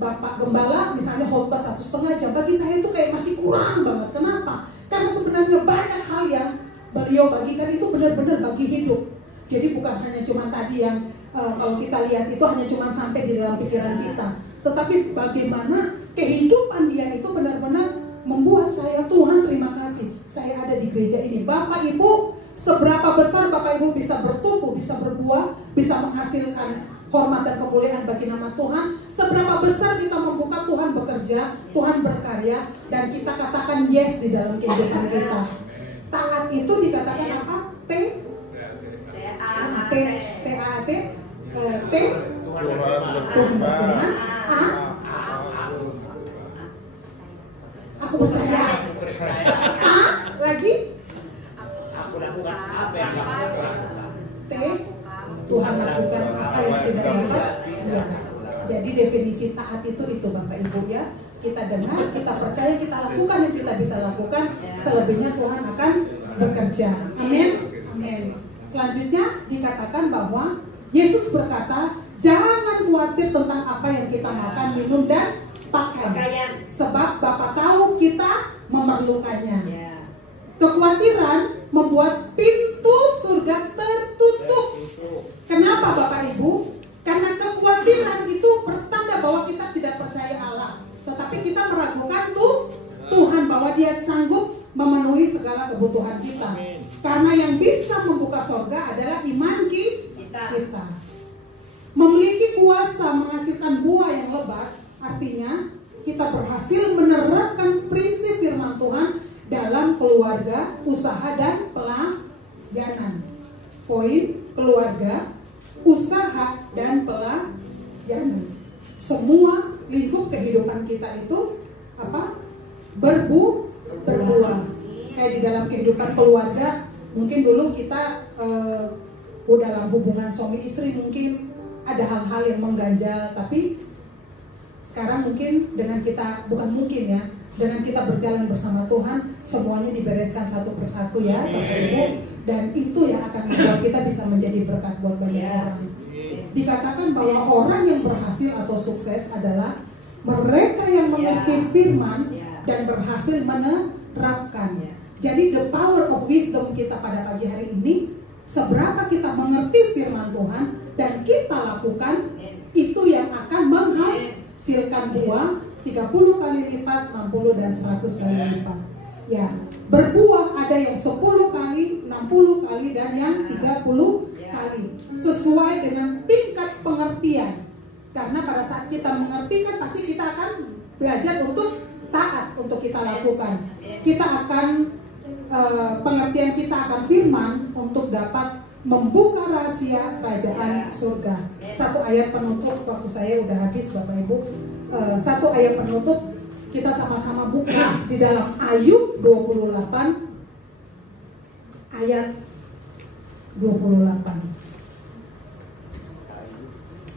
Bapak Gembala misalnya khotbah 1,5 jam, bagi saya itu kayak masih kurang banget. Kenapa? Karena sebenarnya banyak hal yang beliau bagikan itu benar-benar bagi hidup. Jadi bukan hanya cuma tadi yang kalau kita lihat itu hanya cuma sampai di dalam pikiran kita, tetapi bagaimana kehidupan dia itu benar-benar membuat saya, Tuhan terima kasih saya ada di gereja ini. Bapak Ibu, seberapa besar Bapak Ibu bisa bertumbuh, bisa berbuah, bisa menghasilkan hormat dan kemuliaan bagi nama Tuhan, seberapa besar kita membuka Tuhan bekerja, Tuhan berkarya, dan kita katakan yes di dalam kehidupan kita. Taat itu dikatakan apa? Tuhan berfirman. Aku percaya. Lagi? Aku lakukan apa yang kamu lakukan. Tuhan lakukan apa yang tidak dapat. Ya. Jadi definisi taat itu Bapak Ibu ya. Kita dengar, kita percaya, kita lakukan yang kita bisa lakukan. Selebihnya Tuhan akan bekerja. Amin. Amin. Selanjutnya dikatakan bahwa Yesus berkata, jangan khawatir tentang apa yang kita makan, minum, dan pakaian. Sebab Bapa tahu kita memerlukannya. Kekhawatiran membuat pintu surga tertutup. Kenapa Bapak Ibu? Karena kekhawatiran itu pertanda bahwa kita tidak percaya Allah, tetapi kita meragukan Tuhan bahwa Dia sanggup memenuhi segala kebutuhan kita. Karena yang bisa membuka surga adalah iman kita. Memiliki kuasa menghasilkan buah yang lebat, artinya kita berhasil menerapkan prinsip firman Tuhan dalam keluarga, usaha, dan pelayanan. Poin keluarga, usaha, dan pelayanan. Semua lingkup kehidupan kita itu apa? Berbuah. Kayak di dalam kehidupan keluarga, mungkin dulu kita dalam hubungan suami istri mungkin ada hal-hal yang mengganjal, tapi sekarang mungkin dengan kita, bukan mungkin ya, dengan kita berjalan bersama Tuhan, semuanya dibereskan satu persatu ya Bapak Ibu, dan itu yang akan membuat kita bisa menjadi berkat buat banyak orang. Dikatakan bahwa orang yang berhasil atau sukses adalah mereka yang mengerti firman dan berhasil menerapkan. Jadi the power of wisdom kita pada pagi hari ini, seberapa kita mengerti firman Tuhan dan kita lakukan, itu yang akan menghasilkan buah 30 kali lipat, 60 dan 100 kali lipat. Ya, berbuah ada yang 10 kali dan yang 30 kali. Sesuai dengan tingkat pengertian. Karena pada saat kita mengerti kan pasti kita akan belajar untuk taat untuk kita lakukan. Kita akan pengertian kita akan firman untuk dapat membuka rahasia kerajaan surga. Satu ayat penutup, waktu saya udah habis Bapak Ibu. Satu ayat penutup kita sama-sama buka di dalam Ayub 28 ayat 28.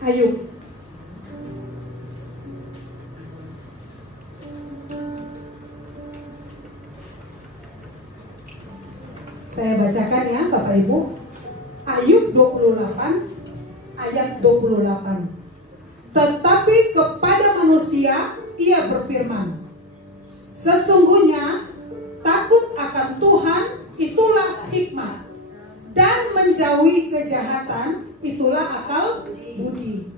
Ayub. Saya bacakan ya Bapak Ibu. Ayub 28 ayat 28. Tetapi kepada manusia ia berfirman, sesungguhnya takut akan Tuhan itulah hikmat, dan menjauhi kejahatan itulah akal budi.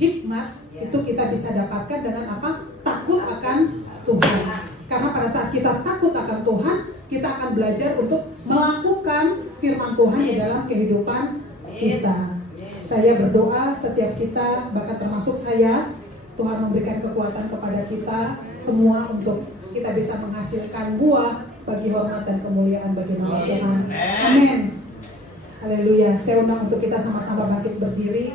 Hikmat itu kita bisa dapatkan dengan apa? Takut akan Tuhan. Karena pada saat kita takut akan Tuhan, kita akan belajar untuk melakukan firman Tuhan di dalam kehidupan kita. Saya berdoa setiap kita, bahkan termasuk saya, Tuhan memberikan kekuatan kepada kita semua untuk kita bisa menghasilkan buah bagi hormat dan kemuliaan bagi nama Tuhan. Amin. Haleluya. Saya undang untuk kita sama-sama bangkit berdiri.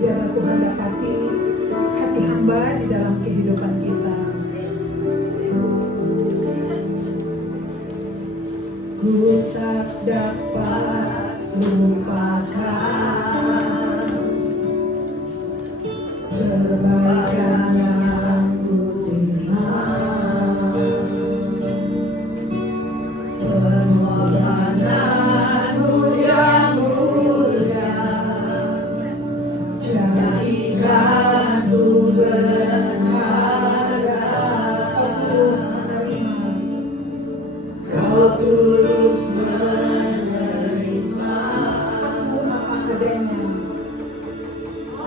Biarlah Tuhan dapati hati hamba di dalam kehidupan kita. Ku tak dapat lupakan kebaikan yang ku terima, pengorbananmu yang mulia, jadikan ku berharga. Kau tulus menerima, aku apa adanya,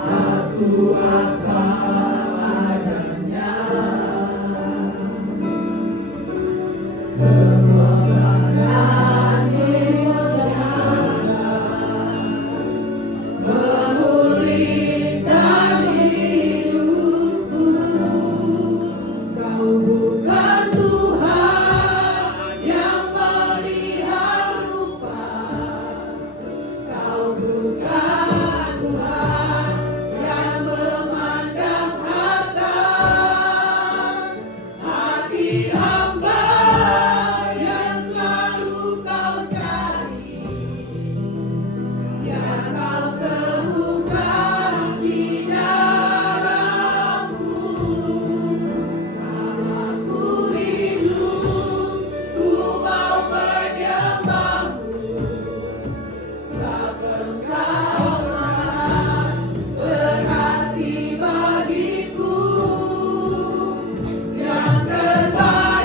aku apa adanya. Pengorbananmu memulihkan hidupku. Kau bukan Tuhan yang melihat rupa, Kau bukan Tuhan yang memandang harta. Hati hamba yang selalu Kau cari, yang Kau temukan di dalamku. Selama ku hidup, ku mau menyembah-Mu. Sebab Engkau sangat berarti bagiku. Yang terbaik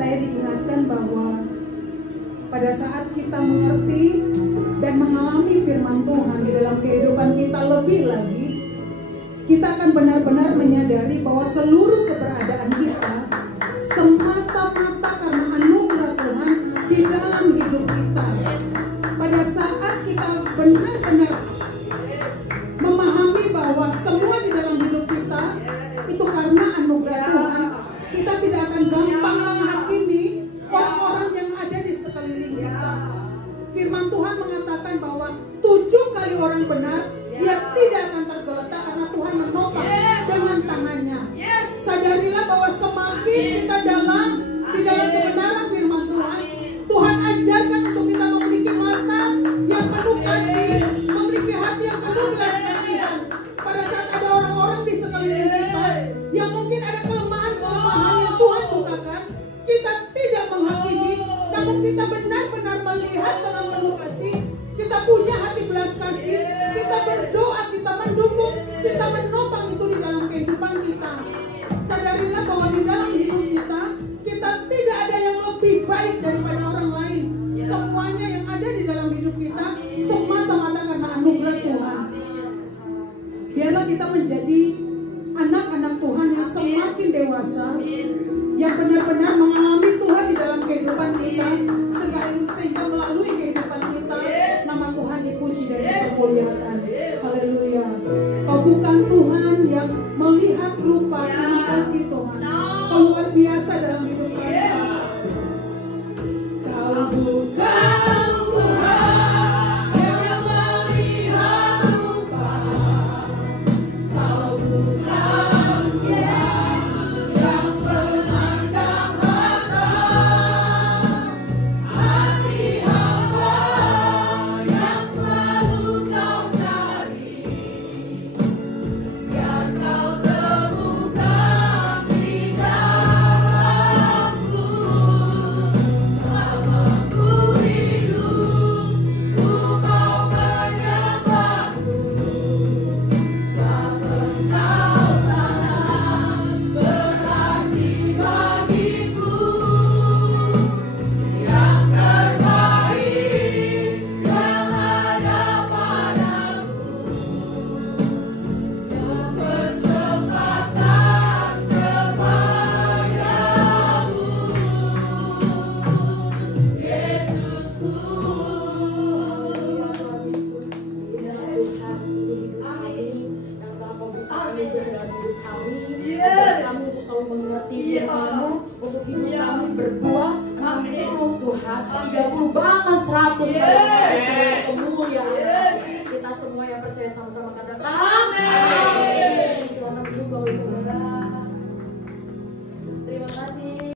saya diingatkan bahwa pada saat kita mengerti dan mengalami firman Tuhan di dalam kehidupan kita lebih lagi, kita akan benar-benar menyadari bahwa seluruh keberadaan kita semata-mata karena anugerah Tuhan di dalam hidup kita. Pada saat kita benar-benar memahami bahwa semua di dalam hidup kita itu karena anugerah Tuhan, kita tidak akan gampang menghakimi orang-orang yang ada di sekeliling kita. Firman Tuhan mengatakan bahwa 7 kali orang benar, dia tidak akan tergeletak karena Tuhan menopang dengan tangannya. Sadarilah bahwa semakin kita di dalam kebenaran firman Tuhan, Tuhan ajarkan untuk kita memiliki mata yang penuh kasih, memiliki hati yang penuh belas kasihan. Pada saat ada orang-orang di sekeliling kita yang mungkin ada kelemahan-kelemahan yang Tuhan bukakan, kita tidak menghakimi, namun kita benar-benar melihat dengan penuh kasih. Kita punya hati belas kasih, kita berdoa, kita mendukung, kita menopang itu di dalam kehidupan kita. Sadarilah bahwa di dalam hidup kita, kita tidak ada yang lebih baik daripada orang lain. Semuanya yang ada di dalam hidup kita semata-mata karena anugerah Tuhan. Biarlah kita menjadi anak-anak Tuhan yang semakin dewasa, yang benar-benar mengalami Tuhan di dalam kehidupan kita, sehingga melalui kehidupan kita nama Tuhan dipuji dan dipermuliakan. Haleluya. Kau bukan Tuhan yang melihat rupa. Terima kasih Tuhan. Kau luar biasa dalam hidup kita. Kau bukan Tuhan yang melihat rupa. Kau bukan Tuhan yang memandang harta. Hati hamba yang selalu kau cari. Biar kau temukan di dalamku. Selama ku hidup, ku mau menyembahmu. Sebab Engkau sangat berarti bagiku. Yang terbaik yang ada padaku. Kebersembahkan kepadamu, Yesusku. Kami untuk selalu mengerti firman-Mu, untuk hidup kami berdua, 60 Tuhan, 30 bahkan 100 kali